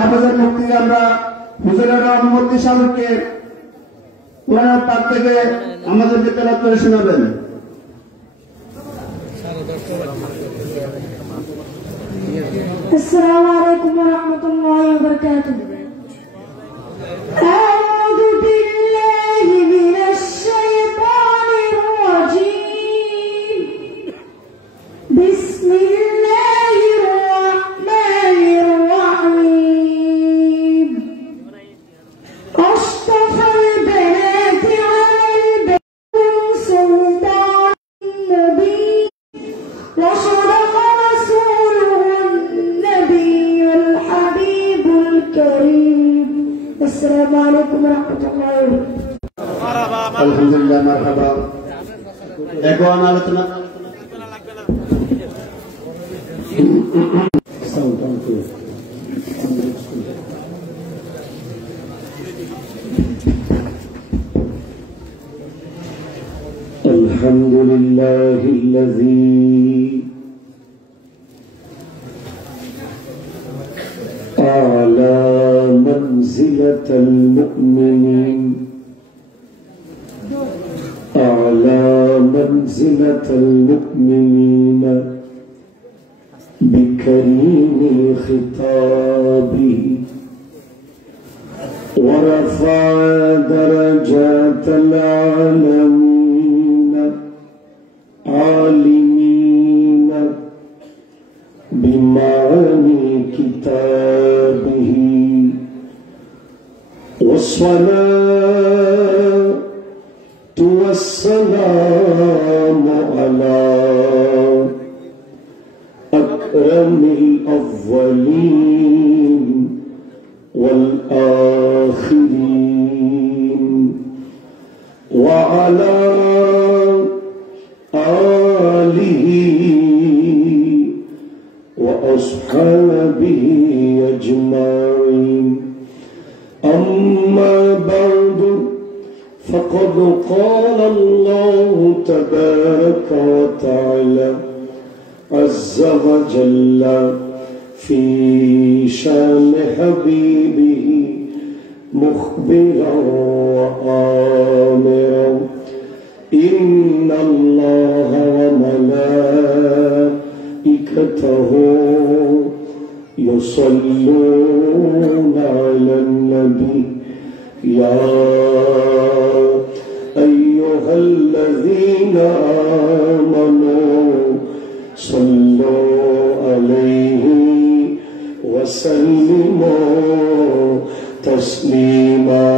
হাফেজের মুক্তি আমরা হুজুরের অনুমতি সামনে কোরআনের পাক থেকে আমাদেরকে তেলাওয়াত করে শোনাবেন। আসসালামু আলাইকুম ওয়া রাহমাতুল্লাহি ওয়া বারাকাতুহু। আউযু বিল্লাহি মিনাশ শাইতানির রাজীম। বিসমিল্লাহির রাহমানির রাহিম। আশতাফাল বানাতি আলাল বানাতি সুলতান নবী ওয়া সাদাকা السلام عليكم ورحمة الله وبركاته. الحمد لله مرحبا. এখন আলোচনা الحمد لله الذي أعلى منزلة المؤمنين أعلى منزلة المؤمنين بكريم خطابه ورفع درجات العالمين عالمين بمعاني كتابه والصلاة والسلام على أكرم الأولين والآخرين وعلى آله وأصحابه أجمعين. أما بعد فقد قال الله تبارك وتعالى عز وجل في شان حبيبه مخبرا وآمرا إن الله وملائكته يصلون على النبي يا أيها الذين آمنوا صلوا عليه وسلموا تسليما.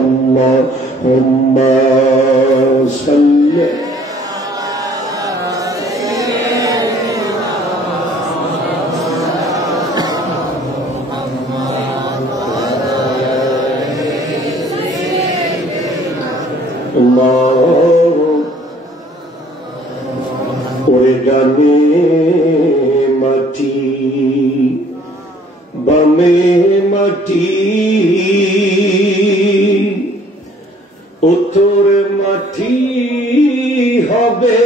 اللهم صل ওরে ডানে মাটি বামে মাটি উত্তর মাটি হবে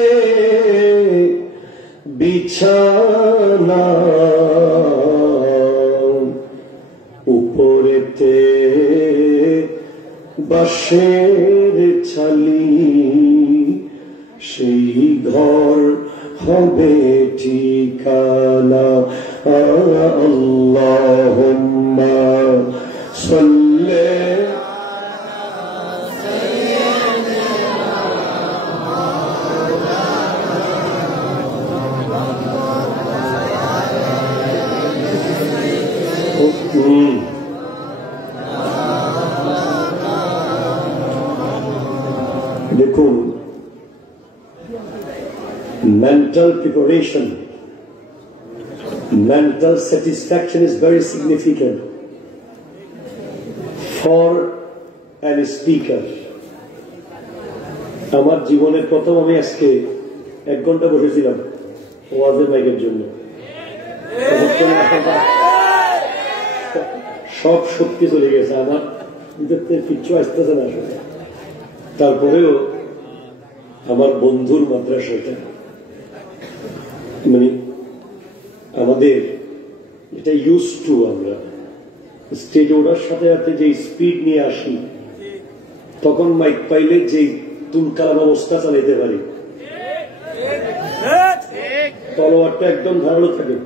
বিছানা উপরেতে বাঁশের ছালি সেই ঘর হবে ঠিকানা। আল্লাহুম্মা সাল্লি দেখুন, mental preparation, mental satisfaction is very significant for an speaker. আমার জীবনের প্রথম আমি আজকে 1 ঘন্টা বসেছিলাম ওয়াজের মাইকের জন্য। সব শক্তি চলে গেছে আমার, কিচ্ছু আসতেছে না আসলে। তারপরেও আমার বন্ধুর মাদ্রাসাটা মানে আমাদের এটা ইউজ টু, আমরা স্টেজে ওঠার সাথে সাথে যে স্পিড নিয়ে আসি, তখন মাইক পাইলে যে তুলকালাম অবস্থা চালাইতে পারি, তলোয়ারটা একদম ধারালো থাকে।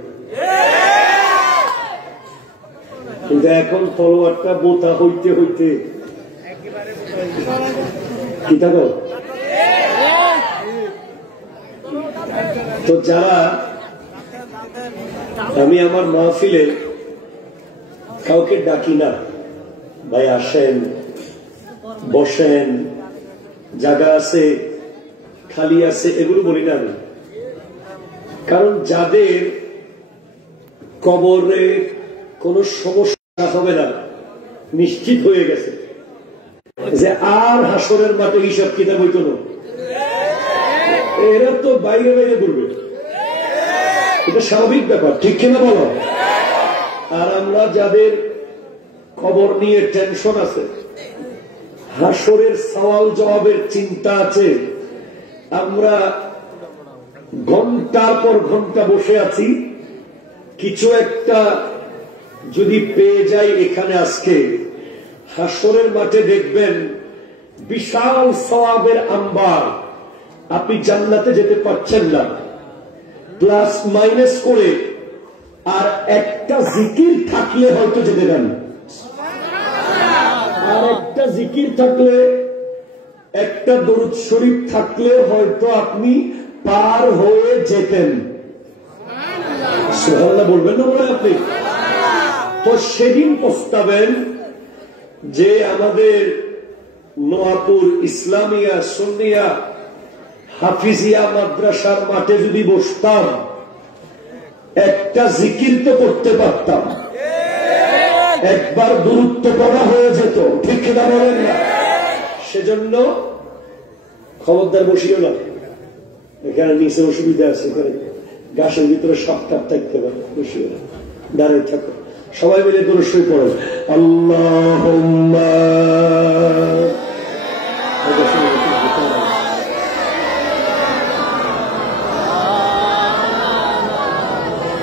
কিন্তু এখন তলোয়ারটা বোতা হইতে হইতে কি থাকো। তো যারা আমি আমার মাহফিলে কাউকে ডাকি না, ভাই আসেন বসেন, জায়গা আছে খালি আছে, এগুলো বলি না আমি। কারণ যাদের কবরে কোনো সমস্যা হবে না নিশ্চিত হয়ে গেছে, যে আর হাসরের মাঠে হিসাব কিতাব হইত না, এরা তো বাইরে বাইরে বলবে, এটা স্বাভাবিক ব্যাপার, ঠিক কিনা বলো? আর আমরা যাদের কবর নিয়ে টেনশন আছে, হাসরের সওয়াল জবাবের চিন্তা আছে, আমরা ঘন্টার পর ঘন্টা বসে আছি, কিছু একটা যদি পেয়ে যাই এখানে আজকে, হাসরের মাঠে দেখবেন বিশাল সওয়াবের আম্বার, আপনি জান্নাতে যেতে পারছেন না, প্লাস মাইনাস করে আর একটা জিকির থাকলে হয়তো যেতে দেন, আর একটা জিকির থাকলে, একটা দরুদ শরীফ থাকলে হয়তো আপনি পার হয়ে যেতেন। সুবহানাল্লাহ বলবেন না বলে আপনি? তো সেদিন পস্তাবেন যে আমাদের নোয়াপুর ইসলামিয়া সুন্নিয়া হাফিজিয়া মাদ্রাসার মাঠে যদি বসতাম, একটা জিকির তো করতে পারতাম, একবার দূরত্ব করা হয়ে যেত, ঠিক না বলেন না? সেজন্য খবরদার বসিও না, এখানে নিচে অসুবিধা আছে, এখানে গাছের ভিতরে সাপ টাপ থাকতে পারে, বসিও না, দাঁড়িয়ে থাকো। সবাই মিলে দরুদ শরীফ পড়েন, আল্লাহুম্মা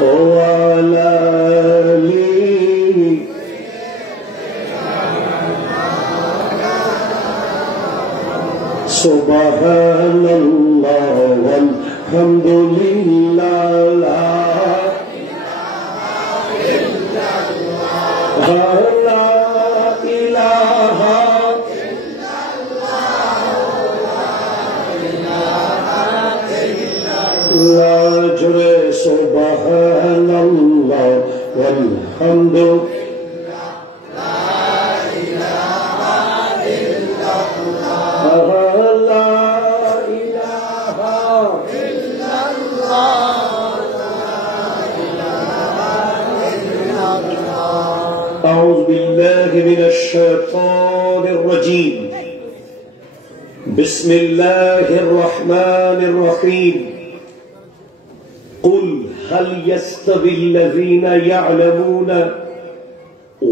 ওয়ালা সুবহানাল্লাহ ওয়ালহামদুলিল্লাহ লা ইলাহা ইল্লাল্লাহ, জোরে সুবহানাল্লাহ ওয়ালহামদুলিল্লাহ أعوذ بالله من الشيطان الرجيم. بسم الله الرحمن الرحيم. قل هل يستوي الذين يعلمون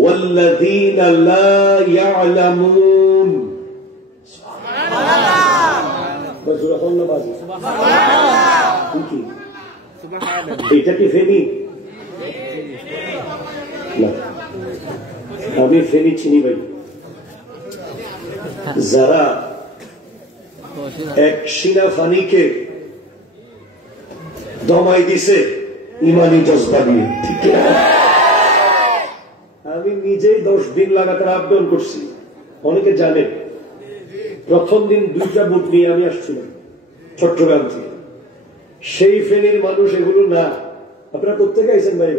والذين لا يعلمون؟ এটা কি ফেনি? না, আমি ফেনি চিনি ভাই। যারা এক সিনা ফানিকে দমাই দিছে ইমানি জজবা দিয়ে, ঠিক না? আমি নিজেই 10 দিন লাগাতার আপ-ডাউন করছি, অনেকে জানে। প্রথম দিন 2টা বুট নিয়ে আমি আসছিলাম চট্টগ্রাম থেকে। সেই ফেনীর মানুষ এগুলো না। আপনারা কোথেকে আইছেন ভাই?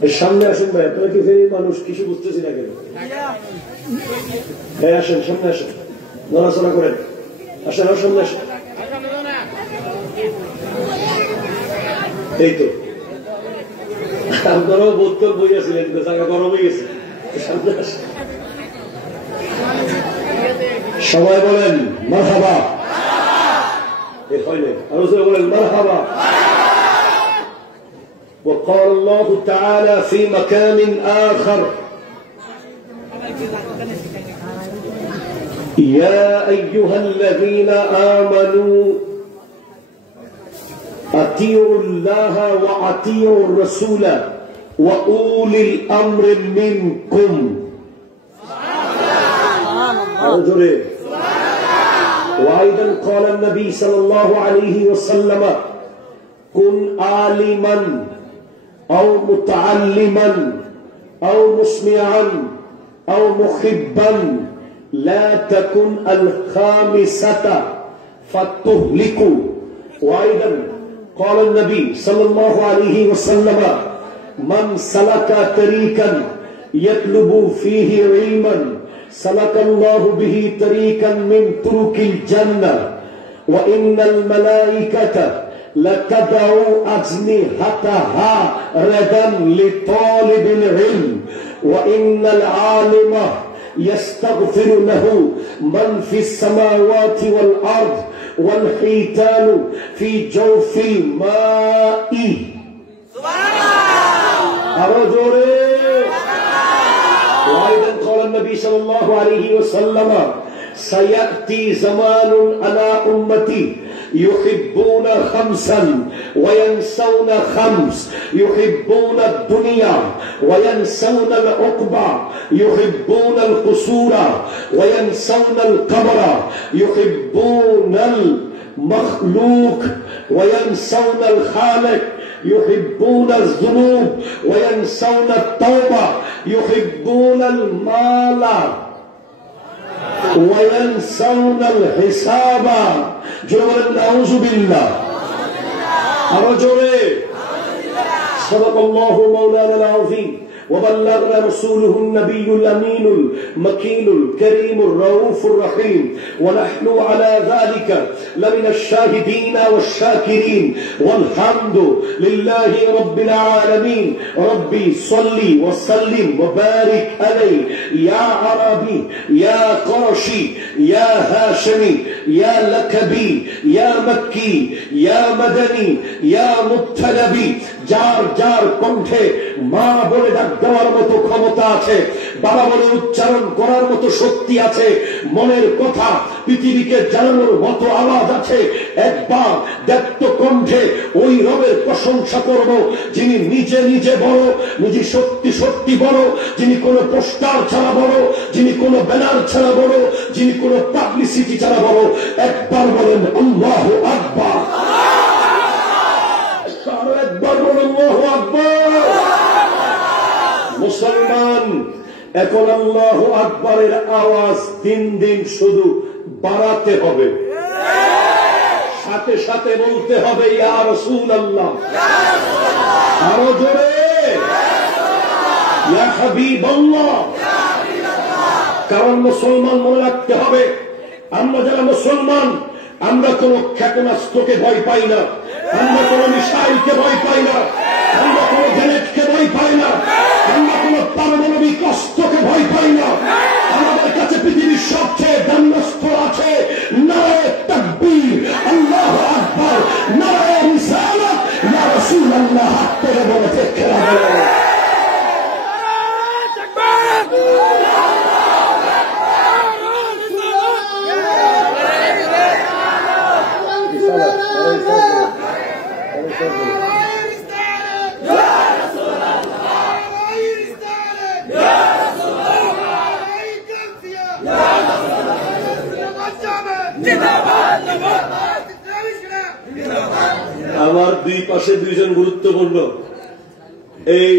ভাই সামনে আসেন ভাই, আপনারা কি ফেনীর মানুষ? কিছু বুঝতেছি না কেন? ভাই আসেন, সামনে আসেন, নড়াচড়া করেন, আসেন, আর সামনে আসেন। এই তো আপনারাও বোতল বইয়াছিলেন, জায়গা গরম হয়ে গেছে, সামনে আসেন। সবাই বলেন মারহাবা। আরো বলেন মারহাবা। وقال الله تعالى في مكان آخر يا أيها الذين آمنوا আতিউল্লাহ ওয়া আতিউর রাসূল ওয়া উলিল আমরি মিনকুম। জোরে وأيضا قال النبي صلى الله عليه وسلم كن عالما أو متعلما أو مسمعا أو محبا لا تكن الخامسة فتهلك. وأيضا قال النبي صلى الله عليه وسلم من سلك طريقا يطلب فيه علما سلك الله به طريقا من طرق الجنة وإن الملائكة لتدع أجنحتها ردا لطالب العلم وإن العالم يستغفر له من في السماوات والأرض والحيتان في جوف الماء. وأيضا قال النبي صلى الله عليه وسلم سيأتي زمان على أمتي يحبون خمسا وينسون خمس يحبون الدنيا وينسون العقبى يحبون القصور وينسون القبر يحبون المخلوق وينسون الخالق يحبون الذنوب وينسون التوبة يحبون المال وينسون الحساب. نعوذ بالله. صدق الله مولانا العظيم وبلغنا رسوله النبي الأمين المكين الكريم الرؤوف الرحيم ونحن على ذلك لمن الشاهدين والشاكرين والحمد لله رب العالمين. ربي صلي وسلم وبارك عليه يا عربي يا قرشي يا هاشمي يا لكبي يا مكي يا مدني يا مطلبي. যার যার কণ্ঠে মা বলে ডাক দেওয়ার মতো ক্ষমতা আছে, বাবা বলে উচ্চারণ করার মতো শক্তি আছে, মনের কথা পৃথিবীকে জানানোর মতো আওয়াজ আছে, একবার ব্যক্ত কণ্ঠে ওই রবের প্রশংসা করব যিনি নিজে নিজে বড়, নিজে সত্যি সত্যি বড়, যিনি কোনো পোস্টার ছাড়া বড়, যিনি কোনো ব্যানার ছাড়া বড়, যিনি কোনো পাবলিসিটি ছাড়া বড়। একবার বলেন আল্লাহু আকবার। মুসলমান এখন আল্লাহু আকবরের আওয়াজ দিন দিন শুধু বাড়াতে হবে, সাথে সাথে বলতে হবে ইয়া রাসূলুল্লাহ, আরো জোরে ইয়া হাবিবাল্লাহ। কারণ মুসলমান মনে রাখতে হবে, আমরা যারা মুসলমান আমরা কোন ক্ষেপণাস্ত্রকে ভয় পাই না, আমরা কোন মিসাইলকে ভয় পাই না, আমরা কোন গ্রেনেডকে ভয় পাই না, আমরা কোন পারমাণবিক অস্ত্রকে ভয় পাই না। আমাদের কাছে পৃথিবীর সবচেয়ে দান্যাস্ত্র আছে নারায়ে তাকবীর, আল্লাহু আকবার, নারায়ে রিসালাত, ইয়া রাসূলুল্লাহ। হাত তুলে বলে ঠিক খেলা বলে আমার দুই পাশে দুইজন গুরুত্বপূর্ণ, এই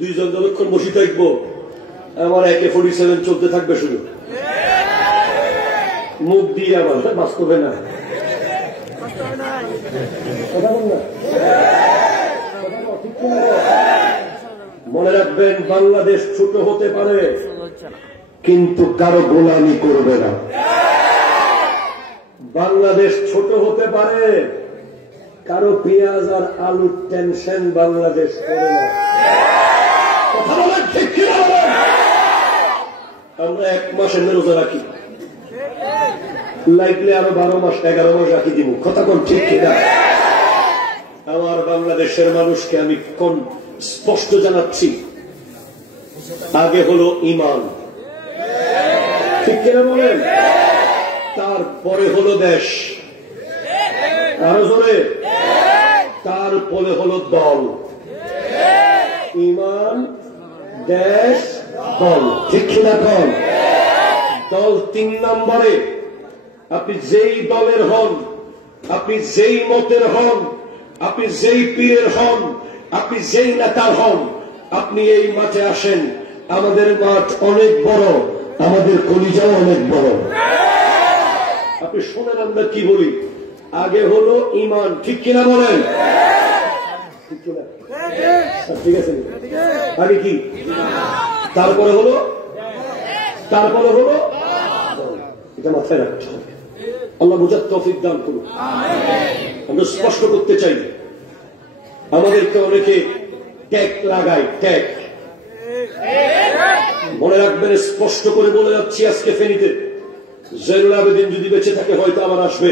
দুইজন যতক্ষণ বসে থাকবো আমার AK-47 চলতে থাকবে শুধু মুখ দিয়ে, আমার বাস্তবে না। মনে রাখবেন বাংলাদেশ ছোট হতে পারে কিন্তু কারো গোলামি করবে না। বাংলাদেশ ছোট হতে পারে, কারো পেঁয়াজ আর আলুর টেনশন বাংলাদেশ করে না। কথা বলেন ঠিক কিনা বলেন? আমরা 1 মাসের রোজা রাখি, লাগলে আরো 12 মাস 11 মাস রাখি দিব। কথা কোন ঠিক কিনা? আমার বাংলাদেশের মানুষকে আমি কোন স্পষ্ট জানাচ্ছি, আগে হলো ঈমান, ঠিক কিনা বলেন? তারপরে হলো দেশ, আরো জোরে তারপরে হলো দল। ইমান দেশ দল, ঠিক কিনা দল? দল 3 নম্বরে। আপনি যেই দলের হন, আপনি যেই মতের হন, আপনি যেই পীরের হন, আপনি যেই নেতার হন, আপনি এই মাঠে আসেন। আমাদের মাঠ অনেক বড়, আমাদের কলিজাও অনেক বড়। আপনি শুনেন আমরা কি বলি। আগে হলো ইমান, ঠিক কিনা বলেন? ঠিক আছে, আগে কি? তারপরে হলো এটা মাথায় রাখতে হবে। আল্লাহ বোঝার তৌফিক দান করুন। আমরা স্পষ্ট করতে চাই, আমাদেরকে অনেকে ট্যাগ লাগায়, ট্যাগ। মনে রাখবেন, স্পষ্ট করে বলে যাচ্ছি, আজকে ফেনীতে জয়নুল আবেদিন যদি বেঁচে থাকে হয়তো আবার আসবে,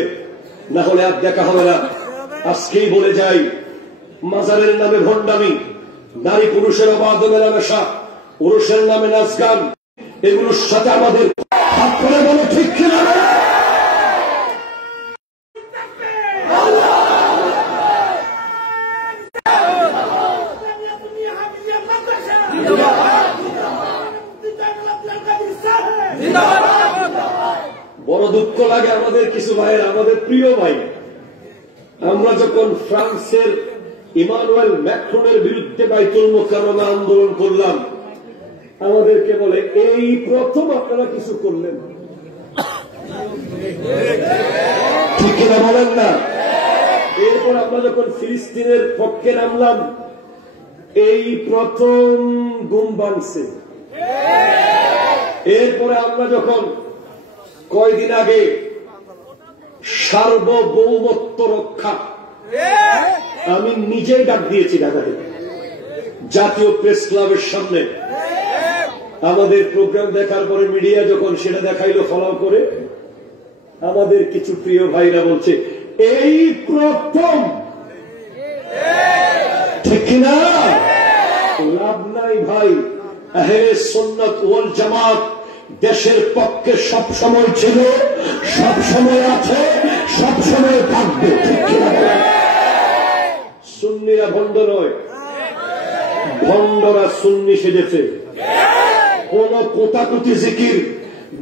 না হলে আর দেখা হবে না। আজকেই বলে যাই, মাজারের নামে ভণ্ডামি, নারী পুরুষের অবাধ মেলামেশা, পুরুষের নামে নাচ গান, এগুলোর সাথে আমাদের হাত করে বলে, ঠিক কিনা? বড় দুঃখ লাগে আমাদের কিছু ভাইয়ের, আমাদের প্রিয় ভাই, আমরা যখন ফ্রান্সের ইমানুয়েল ম্যাক্রনের বিরুদ্ধে বাইতুল মুকাররমে আন্দোলন করলাম, আমাদেরকে বলে এই প্রথম আপনারা কিছু করলেন, ঠিক কিনা বলেন না? এরপর আমরা যখন ফিলিস্তিনের পক্ষে নামলাম, এই প্রথম গুম ভাঙছে। এরপরে আমরা যখন কয়দিন আগে সার্বভৌমত্ব রক্ষা, আমি নিজেই ডাক দিয়েছি ঢাকা থেকে জাতীয় প্রেস ক্লাবের সামনে। আমাদের প্রোগ্রাম দেখার পরে মিডিয়া যখন সেটা দেখাইলো ফলো করে, আমাদের কিছু প্রিয় ভাইরা বলছে এই প্রথম, ঠিক কিনা? লাভ নাই ভাই, আহলে সুন্নাত ওয়াল জামাত দেশের পক্ষে সব সময় ছিল, সব সময় আছে, সব সময় থাকবে, ঠিক কিনা? সুন্নিরা ভণ্ড নয়, ভণ্ডরা সুন্নি সেজেছে। কোন কোতাকুতি জিকির,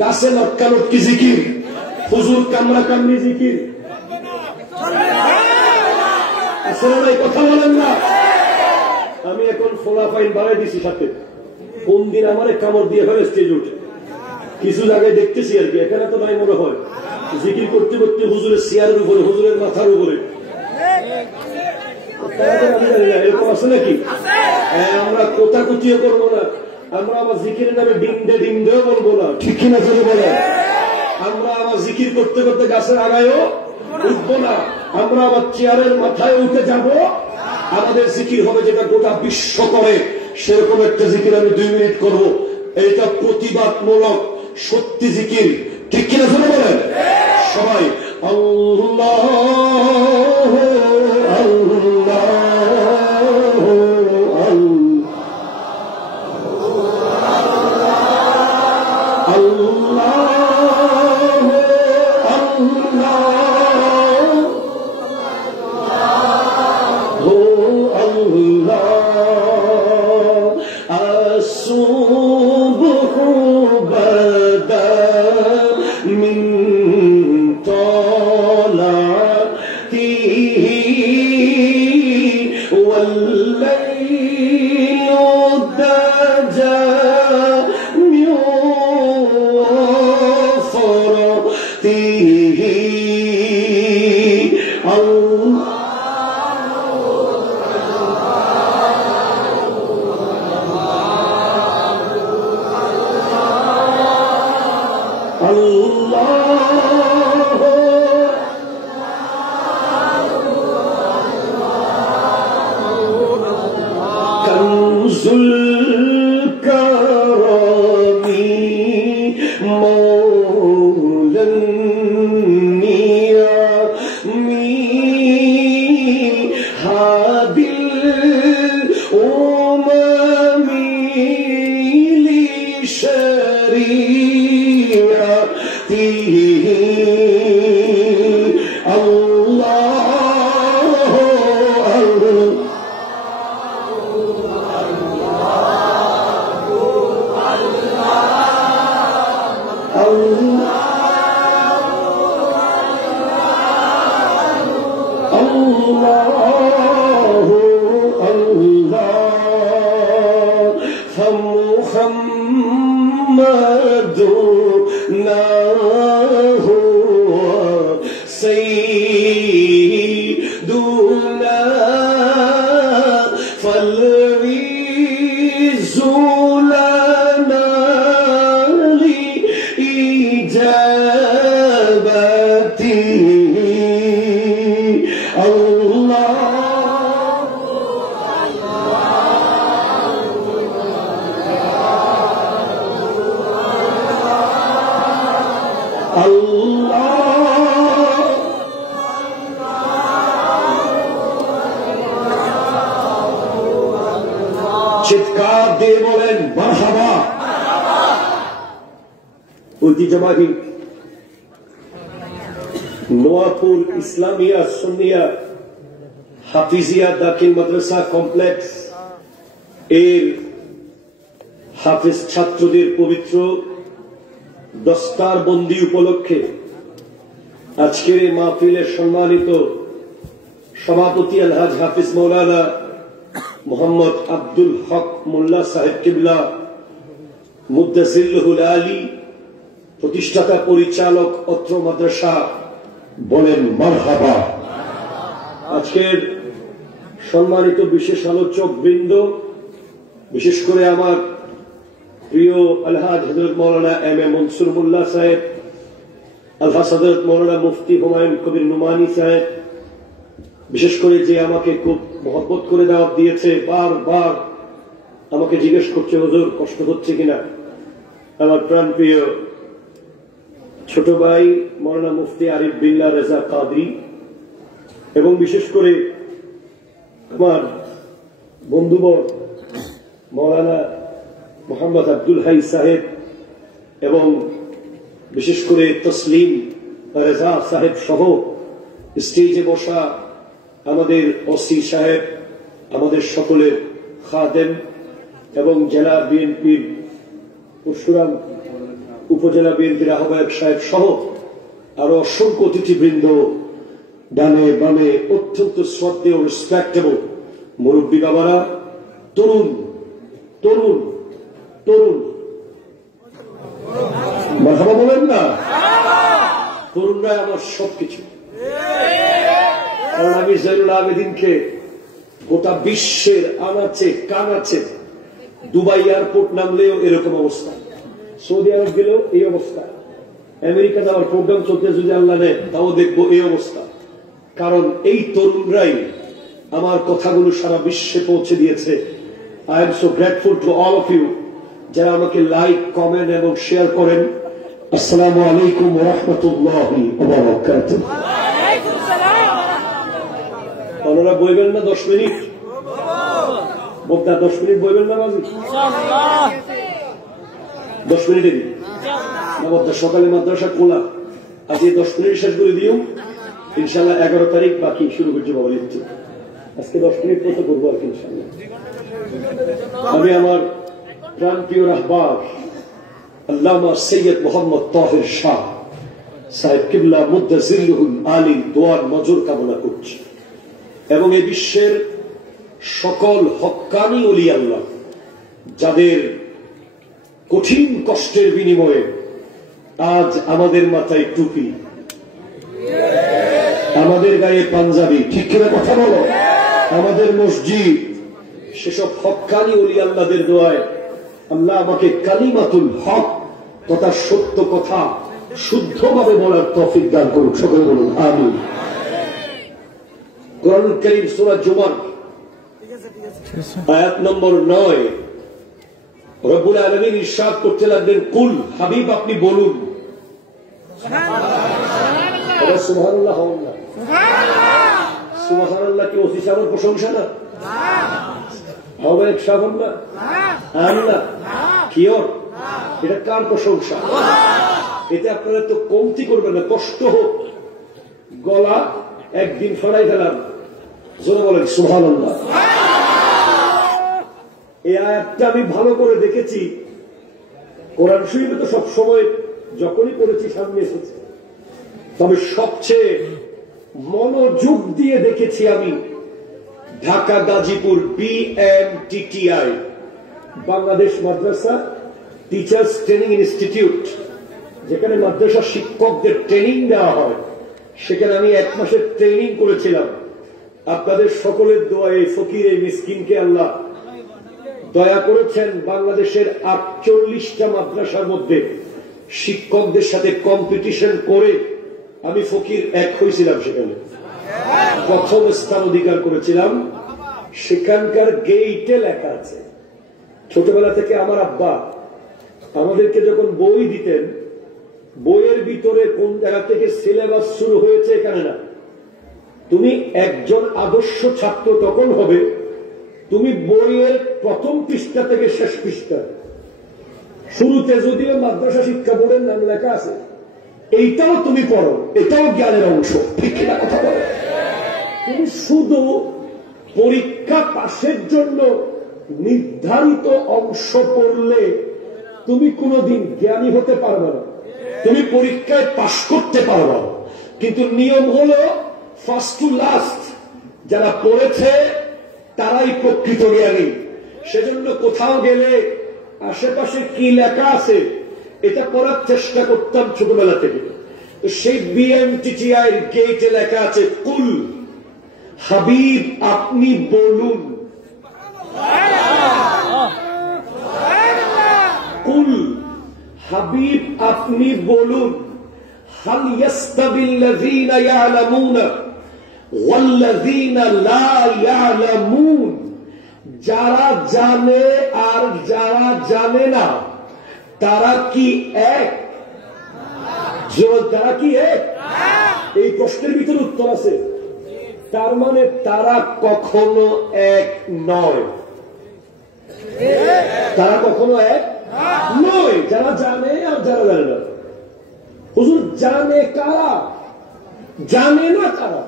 গাছে লটকালটকি জিকির, হুজুর কামরা কামড়ি জিকির আসলে নাই, কথা বলেন না। আমি এখন ফোলা ফাইন বাড়াই দিছি সাথে, কোন দিন আমার কামড় দিয়ে ফেলে স্টেজ উঠে, কিছু জায়গায় দেখতেছি আর কি, এখানে তো নাই মনে হয়। জিকির করতে করতে হুজুরের চেয়ারের উপরে, হুজুরের মাথার উপরে, এরকম আছে নাকি? আমরা কোথাকুতিও করবো না, আমরা আবার জিকিরের নামে ডিমদেও বলবো না, ঠিক কিনা চলে বলে? আমরা আবার জিকির করতে করতে গাছের আগায়ও উঠবো না, আমরা আবার চেয়ারের মাথায় উঠে যাব। আমাদের জিকির হবে যেটা গোটা বিশ্ব করে, সেরকম একটা জিকির আমি 2 মিনিট করব। এটা প্রতিবাদমূলক সত্যি জিকির, ঠিক কিনা চলে বলেন? সবাই আল্লাহ Allah الله الله فمحمد هو سيدنا فالعز لنا لإجابته চিৎকার দিয়ে বলেন মারহাবা। ঐতিহ্যবাহী নোয়াপুর ইসলামিয়া সুন্নিয়া হাফিজিয়া দাখিল মাদ্রাসা কমপ্লেক্স এর হাফিজ ছাত্রদের পবিত্র দস্তার বন্দি উপলক্ষে আজকের এই মাহফিলের সম্মানিত সভাপতি আলহাজ হাফিজ মৌলানা মোহাম্মদ আব্দুল হক মোল্লা সাহেব কিবলা মুদ্দাসিল্লুল আলী প্রতিষ্ঠাতা পরিচালক অত্র মাদ্রাসা বলেন মারহাবা। আজকের সম্মানিত বিশেষ আলোচক বৃন্দ, বিশেষ করে আমার প্রিয় আলহাজ হযরত মৌলানা এম এ মনসুর মোল্লা সাহেব, আলহাজ হযরত মৌলানা মুফতি হুমায়ুন কবির নুমানী সাহেব, বিশেষ করে যে আমাকে খুব মহব্বত করে দাওয়াত দিয়েছে, বারবার আমাকে জিজ্ঞেস করছে হুজুর কষ্ট হচ্ছে কিনা, আমার প্রাণ প্রিয় ছোট ভাই মৌলানা মুফতি আরিফ বিল্লাহ রেজা কাদরি, এবং বিশেষ করে আমার বন্ধুবর মৌলানা মোহাম্মদ আব্দুল হাই সাহেব, এবং বিশেষ করে তসলিম রেজা সাহেব সহ স্টেজে বসা আমাদের ওসি সাহেব, আমাদের সকলের খাদেম, এবং জেলা বিএনপির পরশুরাম উপজেলা বিএনপির আহ্বায়ক সাহেব সহ আরো অসংখ্য অতিথিবৃন্দ, ডানে বামে অত্যন্ত শ্রদ্ধেয় রেসপেক্টেবল মুরব্বী বাবারা, তরুণ তরুণ তরুণ মারহাবা বলেন না, তরুণরা আমার সবকিছু। কারণ আমি জয়নুল আবেদিনকে গোটা বিশ্বের আনাচে কানাচে, দুবাই এয়ারপোর্ট নামলেও এরকম অবস্থা, সৌদি আরব গেলেও এই অবস্থা, আমেরিকা যাওয়ার প্রোগ্রাম চলতে যদি আল্লাহ নেয় তাও দেখবো এই অবস্থা। কারণ এই তরুণরাই আমার কথাগুলো সারা বিশ্বে পৌঁছে দিয়েছে। I am so grateful to all of you যারা আমাকে লাইক, কমেন্ট এবং শেয়ার করেন। আসসালামু আলাইকুম ওয়া রাহমাতুল্লাহি ওয়া বারাকাতুহু। আপনারা বইবেন না 10 মিনিট? বক্তা 10 মিনিট বইবেন না বাজি? 10 মিনিটে দিন না বক্তা, সকালে মাদ্রাসা খোলা, আজ এই 10 মিনিট শেষ করে দিও ইনশাআল্লাহ। 11 তারিখ বাকি শুরু করছি বাবার ইচ্ছে, আজকে 10 মিনিট মতো করবো আর কি ইনশাআল্লাহ। আমি আমার প্রাণ প্রিয় রাহবার আল্লামা সৈয়দ মোহাম্মদ তাহের শাহ সাহেব কিবলা মুদ্দাসিল্লুল আলী দোয়ার নজর কামনা করছি, এবং এই বিশ্বের সকল হক্কানি ওলি আল্লাহ যাদের কঠিন কষ্টের বিনিময়ে আজ আমাদের মাথায় টুপি, আমাদের গায়ে পাঞ্জাবি, ঠিক কিনা কথা বলো, আমাদের মসজিদ, সেসব হক্কানি ওলি আল্লাহদের দোয়ায় আল্লাহ আমাকে কালিমাতুল হক তথা সত্য কথা শুদ্ধভাবে বলার তৌফিক দান করুক। সকলে বলুন আমিন। কোরআনুল কারীম সূরা জুমার আয়াত নম্বর 9 রব্বুল আলামিন ইরশাদ করতে লাগলেন, কুল হাবিব আপনি বলুন। সুবহানাল্লাহ, সুবহানাল্লাহ কি ওসি সাহেবের প্রশংসা না? আহ্বায়ক সাহেব না? আল্লাহ কিওর, এটা কার প্রশংসা? এতে আপনারা তো কমতি করবেন না, কষ্ট হোক, গলা একদিন ফড়াই ফেলাম, জোরে বলেন সুবহানাল্লাহ। এই আয়াতটা আমি ভালো করে দেখেছি, কোরআন শরীফে তো সবসময় যখনই পড়েছি সামনে এসেছে, তবে সবচেয়ে মনোযোগ দিয়ে দেখেছি আমি ঢাকা গাজীপুর BMTTI বাংলাদেশ মাদ্রাসা টিচার্স ট্রেনিং ইনস্টিটিউট, যেখানে মাদ্রাসা শিক্ষকদের ট্রেনিং দেওয়া হয়, সেখানে আমি 1 মাসের ট্রেনিং করেছিলাম। আপনাদের সকলের দোয়ায় ফকির এই মিসকিনকে আল্লাহ দয়া করেছেন। বাংলাদেশের 48টা মাদ্রাসার মধ্যে শিক্ষকদের সাথে কম্পিটিশন করে আমি ফকির 1 হয়েছিলাম, সেখানে প্রথম স্থান অধিকার করেছিলাম। সেখানকার গেইটে লেখা আছে, ছোটবেলা থেকে আমার আব্বা আমাদেরকে যখন বই দিতেন, বইয়ের ভিতরে কোন জায়গা থেকে সিলেবাস শুরু হয়েছে এখানে না, তুমি একজন আদর্শ ছাত্র তখন হবে তুমি বইয়ের প্রথম পৃষ্ঠা থেকে শেষ পৃষ্ঠা, শুরুতে যদিও মাদ্রাসা শিক্ষা বোর্ডের নাম লেখা আছে, এইটাও তুমি পড়ো, এটাও জ্ঞানের অংশ, ঠিক কিনা কথা বলো? তুমি শুধু পরীক্ষা পাশের জন্য নির্ধারিত অংশ পড়লে তুমি কোনোদিন জ্ঞানী হতে পারবে না, তুমি পরীক্ষায় পাশ করতে পারবে না। কিন্তু নিয়ম হলো ফার্স্ট টু লাস্ট, যারা পড়েছে তারাই প্রকৃত জ্ঞানী। সেজন্য কোথাও গেলে আশেপাশে কি লেখা আছে এটা পড়ার চেষ্টা করতাম ছোটবেলা থেকে। তো সেই BMTTI এর গেটে লেখা আছে কুল হাবিব আপনি বলুন, কুল হাবিব আপনি বলুন, হাল ইয়াস্তাবিল্লাযীনা ইয়ালামুনা ওয়াল্লাযীনা লা ইয়ালামুন, যারা জানে আর যারা জানে না তারা কি এক? তারা কি এক? এই প্রশ্নের ভিতরে উত্তর আছে। তার মানে তারা কখনো এক নয়, তারা কখনো এক নয়, যারা জানে আর যারা জানে না। হুজুর জানে কারা, জানে না কারা?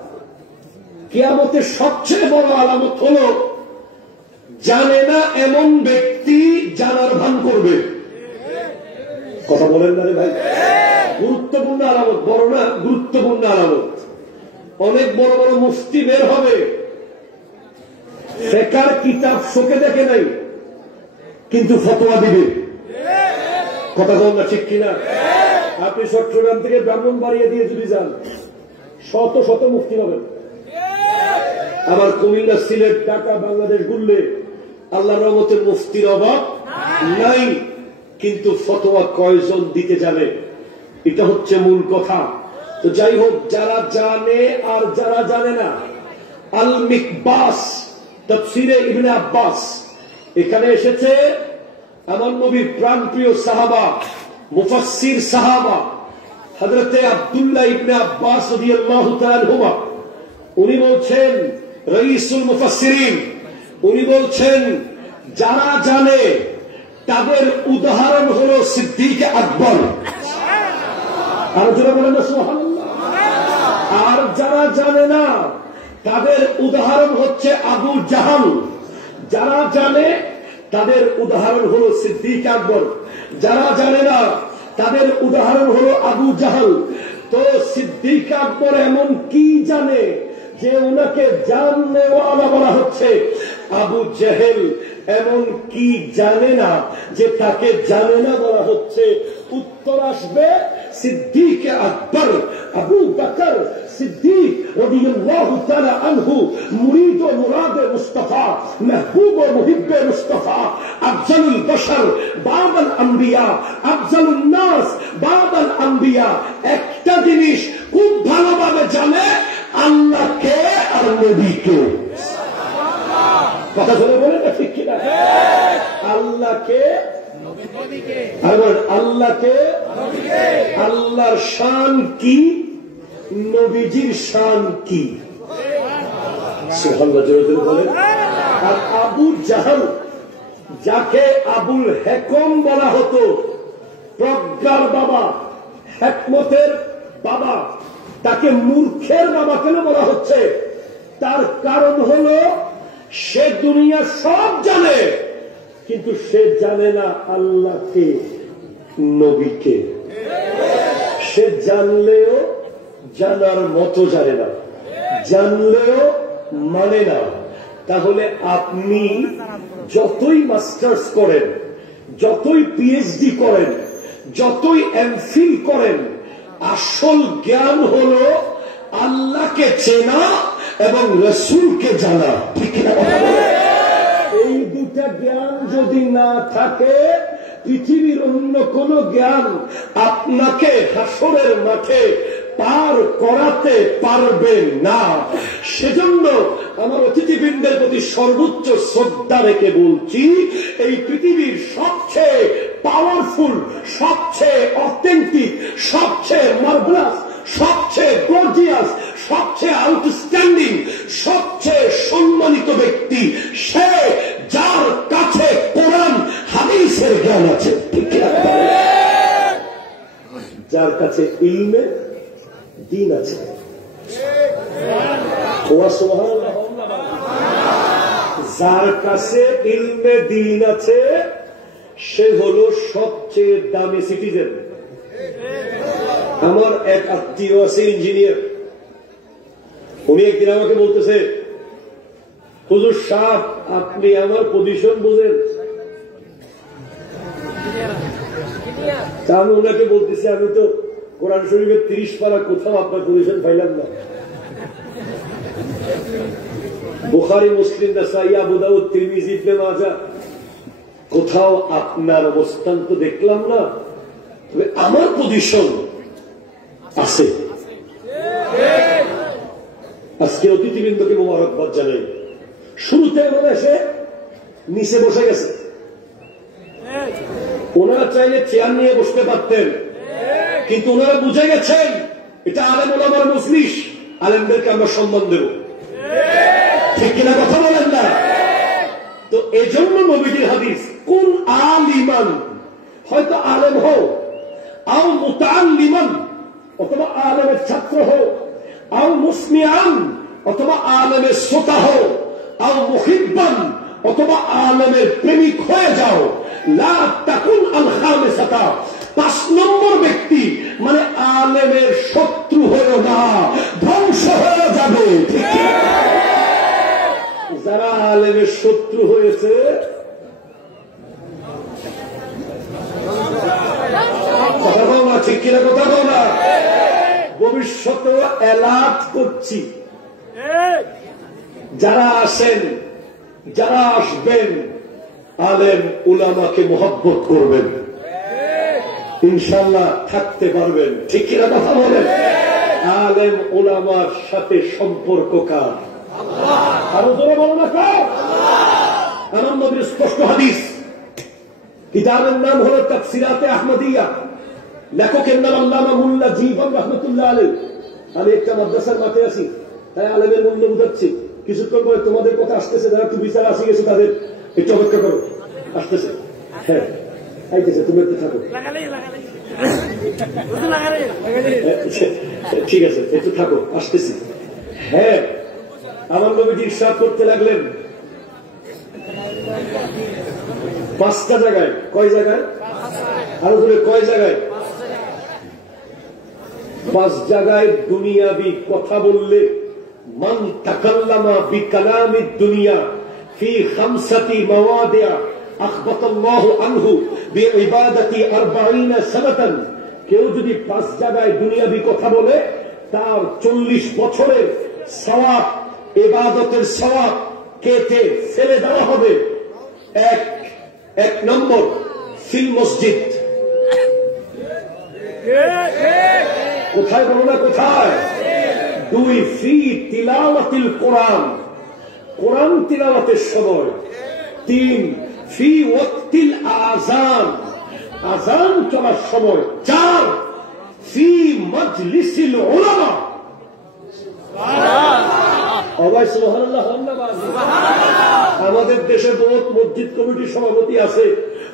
কিয়ামতের সবচেয়ে বড় আলামত হলো জানে না এমন ব্যক্তি জানার ভান করবে। কথা বলেন না রে ভাই? গুরুত্বপূর্ণ আলামত, বড় না গুরুত্বপূর্ণ আলামত। অনেক বড় বড় মুফতি বের হবে, ফিকহের কিতাব চোখে দেখে নাই কিন্তু ফতোয়া দিবে। কথা বল না ঠিক কিনা? আপনি চট্টগ্রাম থেকে ব্রাহ্মণবাড়িয়া দিয়ে যদি যান শত শত মুফতি হবেন। আবার কুমিল্লা, সিলেট, ঢাকা, বাংলাদেশ ঘুরলে আল্লাহর রহমতের মুফতির অভাব নাই, কিন্তু ফতোয়া কয়জন দিতে যাবে, এটা হচ্ছে মূল কথা। তো যাই হোক, যারা জানে আর যারা জানে না, আল মিকবাস তাফসীরে ইবনে আব্বাস, এখানে এসেছে আমার নবীর প্রাণপ্রিয় সাহাবা মুফাসসির সাহাবা হযরতে আব্দুল্লাহ ইবনে আব্বাস রাদিয়াল্লাহু তাআলা আনহুমা, উনি বলছেন রাইসুল মুফাসসিরিন, উনি বলছেন যারা জানে তাদের উদাহরণ হলো সিদ্দিক আকবর, আর যারা বলেন না সুবহানাল্লাহ, আর যারা জানে না তাদের উদাহরণ হচ্ছে আবু জাহাল। যারা জানে তাদের উদাহরণ হলো সিদ্দিক আকবর, যারা জানে না তাদের উদাহরণ হলো আবু জাহাল। তো সিদ্দিক আকবর এমন কি জানে যে ওনাকে জাননেওয়ালা বলা হচ্ছে? আবু জেহেল এমন কি জানে না যে তাকে জানে না বলা হচ্ছে? উত্তর আসবে সিদ্দিক আকবর আবু বকর সিদ্দিক রাদিয়াল্লাহু তাআলা আনহু, মুরিদ ও মুরাদে মুস্তাফা, মাহবুব ও মুহিব্বে মুস্তাফা, আফজালুল বশর বাদাল আম্বিয়া, আফজালুন নাস বাদাল আম্বিয়া। একটা জিনিস খুব ভালোভাবে জানে, আল্লাহকে আর নবীকে। কথা বলে বলে না ঠিক কিনা? আল্লাহকে আর আল্লাহকে, আল্লাহর শান কি, নবীজির শান কি। সুবহানাল্লাহ জোরে জোরে বলেন। আর আবু জাহল, যাকে আবুল হেকম বলা হতো, প্রজ্ঞার বাবা, হিকমতের বাবা, তাকে মূর্খের বাবা কেন বলা হচ্ছে? তার কারণ হলো সে দুনিয়া সব জানে কিন্তু সে জানে না আল্লাহকে, নবীকে। সে জানলেও জানার মতো জানে না। জানলেও মানে না, তাহলে আপনি যতই মাস্টার্স করেন, যতই পিএইচডি করেন, যতই এমফিল করেন, আসল জ্ঞান হলো আল্লাহকে চেনা এবং রসুলকে জানা। ঠিক না? এই দুটা জ্ঞান যদি না থাকে, পৃথিবীর অন্য কোন জ্ঞান আপনাকে হাসরের মাঠে পার করাতে পারবে না। সেজন্য আমার অতিথিবৃন্দের প্রতি সর্বোচ্চ শ্রদ্ধা রেখে বলছি, এই পৃথিবীর সবচেয়ে পাওয়ারফুল, সবচেয়ে অথেন্টিক, সবচেয়ে মার্ভেলাস, সবচেয়ে গর্জিয়াস, সবচেয়ে আউটস্ট্যান্ডিং, সবচেয়ে সম্মানিত ব্যক্তি সে যার কাছে কোরআন হাদিসের জ্ঞান আছে। ঠিক আছে? যার কাছে ইলমে দ্বীন আছে। যার কাছে ইলমে দ্বীন আছে সে হলো সবচেয়ে দামি সিটিজেন। আমার এক আত্মীয় আছে ইঞ্জিনিয়ার, উনি একদিন আমাকে বলতেছে, হুজুর সাহেব আপনি আমার পজিশন বুঝেন? আমি ওনাকে বলতেছি, আমি তো কোরআন শরীফের 30 পারা কোথাও আপনার পজিশন পাইলাম না। বুখারী, মুসলিম, নাসাঈ, আবু দাউদ, তিরমিজি, ইবনে মাজাহ কোথাও আপনার অবস্থান তো দেখলাম না, তবে আমার পজিশন আছে। আজকে অতিথিবৃন্দকে মোবারকবাদ জানাই। শুরুতে ওরা এসে নিচে বসে গেছে, ওনারা চাইলে চেয়ার নিয়ে বসতে পারতেন, কিন্তু ওনারা বুঝে গেছেন এটা আলেম ওলামার মজলিস, আলেমদেরকে আমরা সম্মান দেব। ঠিক কিনা কথা বলেন না? তো এজন্য নবীজির হাদিস, কোন আলিমান, হয়তো আলেম হও, আও মুতাআল্লিমান, অথবা আলেমের ছাত্র হও, আও মুসমিআন, অথবা আলেমের শ্রোতা হও, আও মুহিব্বান, অথবা আলেমের প্রেমিক হয়ে যাও, লা তাকুন আল খামিসাতা, 5 নম্বর ব্যক্তি মানে আলেমের শত্রু হয়ে না, ধ্বংস হয়ে যাবে। ঠিক আছে? যারা আলেমের শত্রু হয়েছে কথা বল না, ঠিক কিনা কথা বল না, ভবিষ্যতে অ্যালার্ট করছি, যারা আসেন, যারা আসবেন, আলেম উলামাকে মোহাব্বত করবেন, ইনশাল্লাহ থাকতে পারবেন। ঠিক কিনা কথা বলেন? আলেম উলামার সাথে সম্পর্ক কার? আরো জোরে বলো না কার? আমার নবীর স্পষ্ট হাদিস, কিতাবের নাম হলো তাফসিরাতে আহমদিয়া, লেখকের নাম আল্লামা মুল্লা জীবন রহমতুল্লাহ আলাইহি। আমি একটা মাদ্রাসার মাঠে আছি, তাই আলেমের মূল্য বুঝাচ্ছি, কিছুক্ষণ পরে তোমাদের কথা আসতেছে, যারা একটু বিচার আসি গেছে তাদের একটু অপেক্ষা করো, আসতেছে। হ্যাঁ আইতেছে, তুমি একটু থাকো, ঠিক আছে একটু থাকো, আসতেছি। হ্যাঁ, আমার নবীজি ইরশাদ করতে লাগলেন, 5টা জায়গায়, কয় জায়গায়? আরো ধরে কয় জায়গায়? 5 জায়গায় দুনিয়াবি কথা বললে, মান তাকাল্লামা বিকালামিদ দুনিয়া ফি 5 মাওয়াদিআ আখবাতাল্লাহু আনহু বিইবাদাতি 40 সানাতান, কেউ যদি 5 জায়গায় দুনিয়াবি কথা বলে তার 40 বছরের সওয়াব, ইবাদতের সওয়াব কেটে ফেলে দেওয়া হবে। এক নম্বর ফিল মসজিদ, কোথায় বলো না কোথায়? 2 ফি তিলাওয়াতিল কোরআন, কোরআন তিলাওয়াতের সময়। 3 ফি ওয়াক্তিল আযান, আযান চলার সময়। 4 ফি মাজলিসিল উলামা। আমাদের দেশে বহুত মসজিদ কমিটির সভাপতি আছে,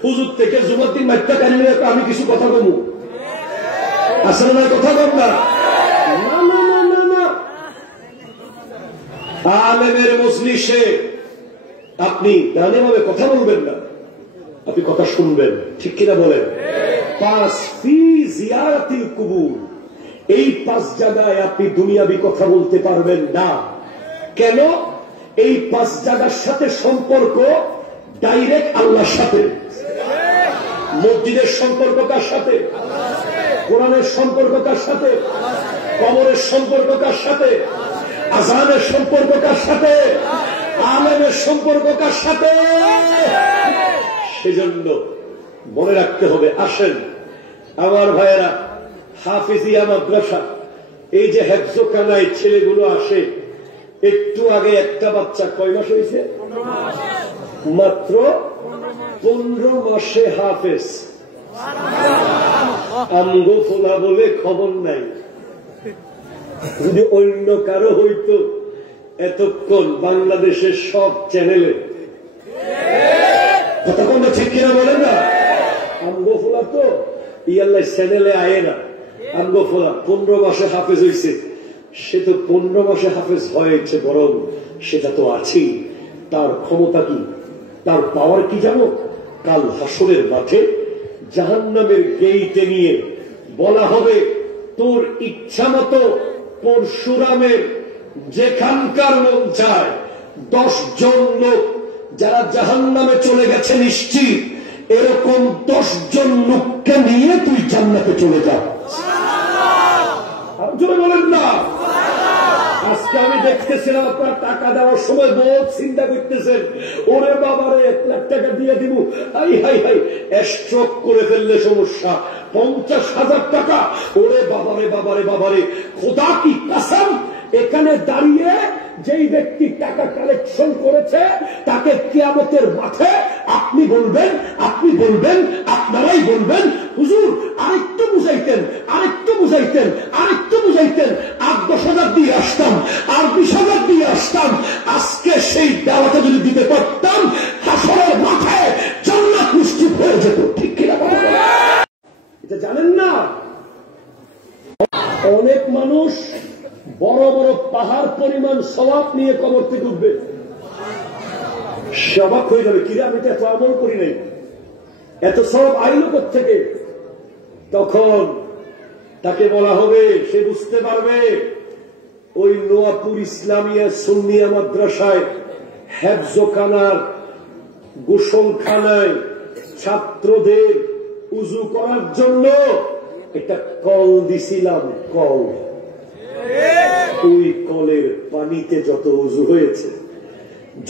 হুজুর থেকে জুমার দিন মাইত্যা কাহিনী আমি কিছু কথা বলবো, আসলে না কথা বল না। আলেমের মজলিসে আপনি গানে ভাবে কথা বলবেন না, আপনি কথা শুনবেন। ঠিক কিনা বলেন? 5 ফি জিয়ারাতিল কুবুর, এই 5 জায়গায় আপনি দুনিয়াবি কথা বলতে পারবেন না। কেন? এই 5 জায়গার সাথে সম্পর্ক ডাইরেক্ট আল্লাহর সাথে। মসজিদের সম্পর্ক কার সাথে? কোরআনের সম্পর্ক কার সাথে? কবরের সম্পর্ক কার সাথে? আযানের সম্পর্ক কার সাথে? আলেমের সম্পর্ক কার সাথে? সেজন্য মনে রাখতে হবে। আসেন আমার ভাইয়েরা, হাফিজিয়া মাদ্রাসা, এই যে হেফজখানায় ছেলেগুলো আসে, একটু আগে একটা বাচ্চা কয় মাস হয়েছে? মাত্র 15 মাসে হাফেজ। আমগো ফোলা বলে খবর নাই। যদি অন্য কারো হইতো এতক্ষণ বাংলাদেশের সব চ্যানেলে কথা কোনটা ঠিক কিনা বলেন না? আমগো ফোলা তো ইয়াল্লা চ্যানেলে আয়ে না। আমগো ফোলা 15 মাসে হাফেজ হয়েছে। সে তো 15 মাসে হাফেজ হয়েছে, বরং সেটা তো আছেই। তার ক্ষমতা কি, তার পাওয়ার কি জানো? কাল হাসরের মাঠে জাহান্নামের গেইটে নিয়ে বলা হবে, তোর ইচ্ছা মতো পরশুরামের যেখানকার মন চায় 10 জন লোক যারা জাহান্নামে চলে গেছে নিশ্চিত, এরকম 10 জন লোককে নিয়ে তুই জান্নাতে চলে যা। জোরে বলেন না। আজকে আমি দেখতেছিলাম আপনার টাকা দেওয়ার সময় বহুত চিন্তা করতেছেন, ওরে বাবারে 1 লাখ টাকা দিয়ে দিব, হাই হাই হাই স্ট্রোক করে ফেললে সমস্যা, 50,000 টাকা, ওরে বাবারে বাবারে বাবারে। খোদা কি কসম, এখানে দাঁড়িয়ে যেই ব্যক্তি টাকা কালেকশন করেছে তাকে কিয়ামতের মাঠে আপনি বলবেন, আপনারাই বলবেন, হুজুর আরেকটু বুঝাইতেন, আরেকটু বুঝাইতেন, আরেকটু বুঝাইতেন, 8-10,000 দিয়ে আসতাম, আর 20,000 দিয়ে আসতাম। আজকে সেই দাওয়াতে যদি দিতে পারতাম, হাসরের মাঠে জান্নাত নিশ্চিত হয়ে যেত। ঠিক কিনা? এটা জানেন না? অনেক মানুষ বড় বড় পাহাড় পরিমাণ সওয়াব নিয়ে কবর থেকে উঠবে, সে অবাক হয়ে যাবে, কিরে আমি তো এত আমল করি নাই, এত সওয়াব আইলো কোত্থেকে? তখন তাকে বলা হবে, সে বুঝতে পারবে ওই নোয়াপুর ইসলামিয়া সুন্নিয়া মাদ্রাসায় হেফজখানার গোসলখানায় ছাত্রদের উজু করার জন্য একটা কল দিছিলাম, কল। ওই কলের পানিতে যত উজু হয়েছে,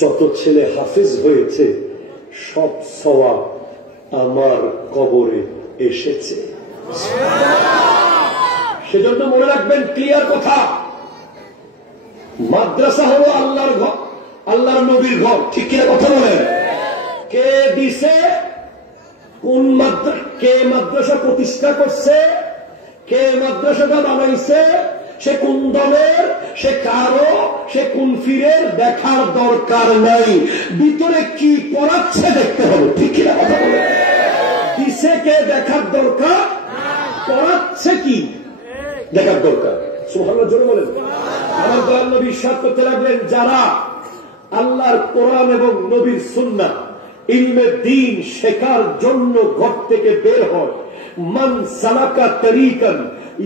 যত ছেলে হাফেজ হয়েছে, সব সওয়াব আমার কবরে এসেছে। সেজন্য মনে রাখবেন, ক্লিয়ার কথা, মাদ্রাসা হলো আল্লাহর ঘর, আল্লাহর নবীর ঘর। ঠিক কিনা কথা বলেন? কে দিছে, কোন কে মাদ্রাসা প্রতিষ্ঠা করছে, কে মাদ্রাসাটা বানাইছে, সে কোন দলের, সে কারো, সে কোন ফিরের দেখার দরকার নাই, ভিতরে কি পড়াচ্ছে দেখতে হবে। ঠিক কিনা কথা বলে? দিছে কে দেখার দরকার, পড়াচ্ছে কি দেখার দরকার। সুবহানাল্লাহ জোরে বলেন। আমার দয়াল নবী ইরশাদ করতে লাগলেন, যারা আল্লাহর কোরআন এবং নবীর সুন্নাহ ইলমে দ্বীন শেখার জন্য ঘর থেকে বের হয়, মান সালাকা তরিকান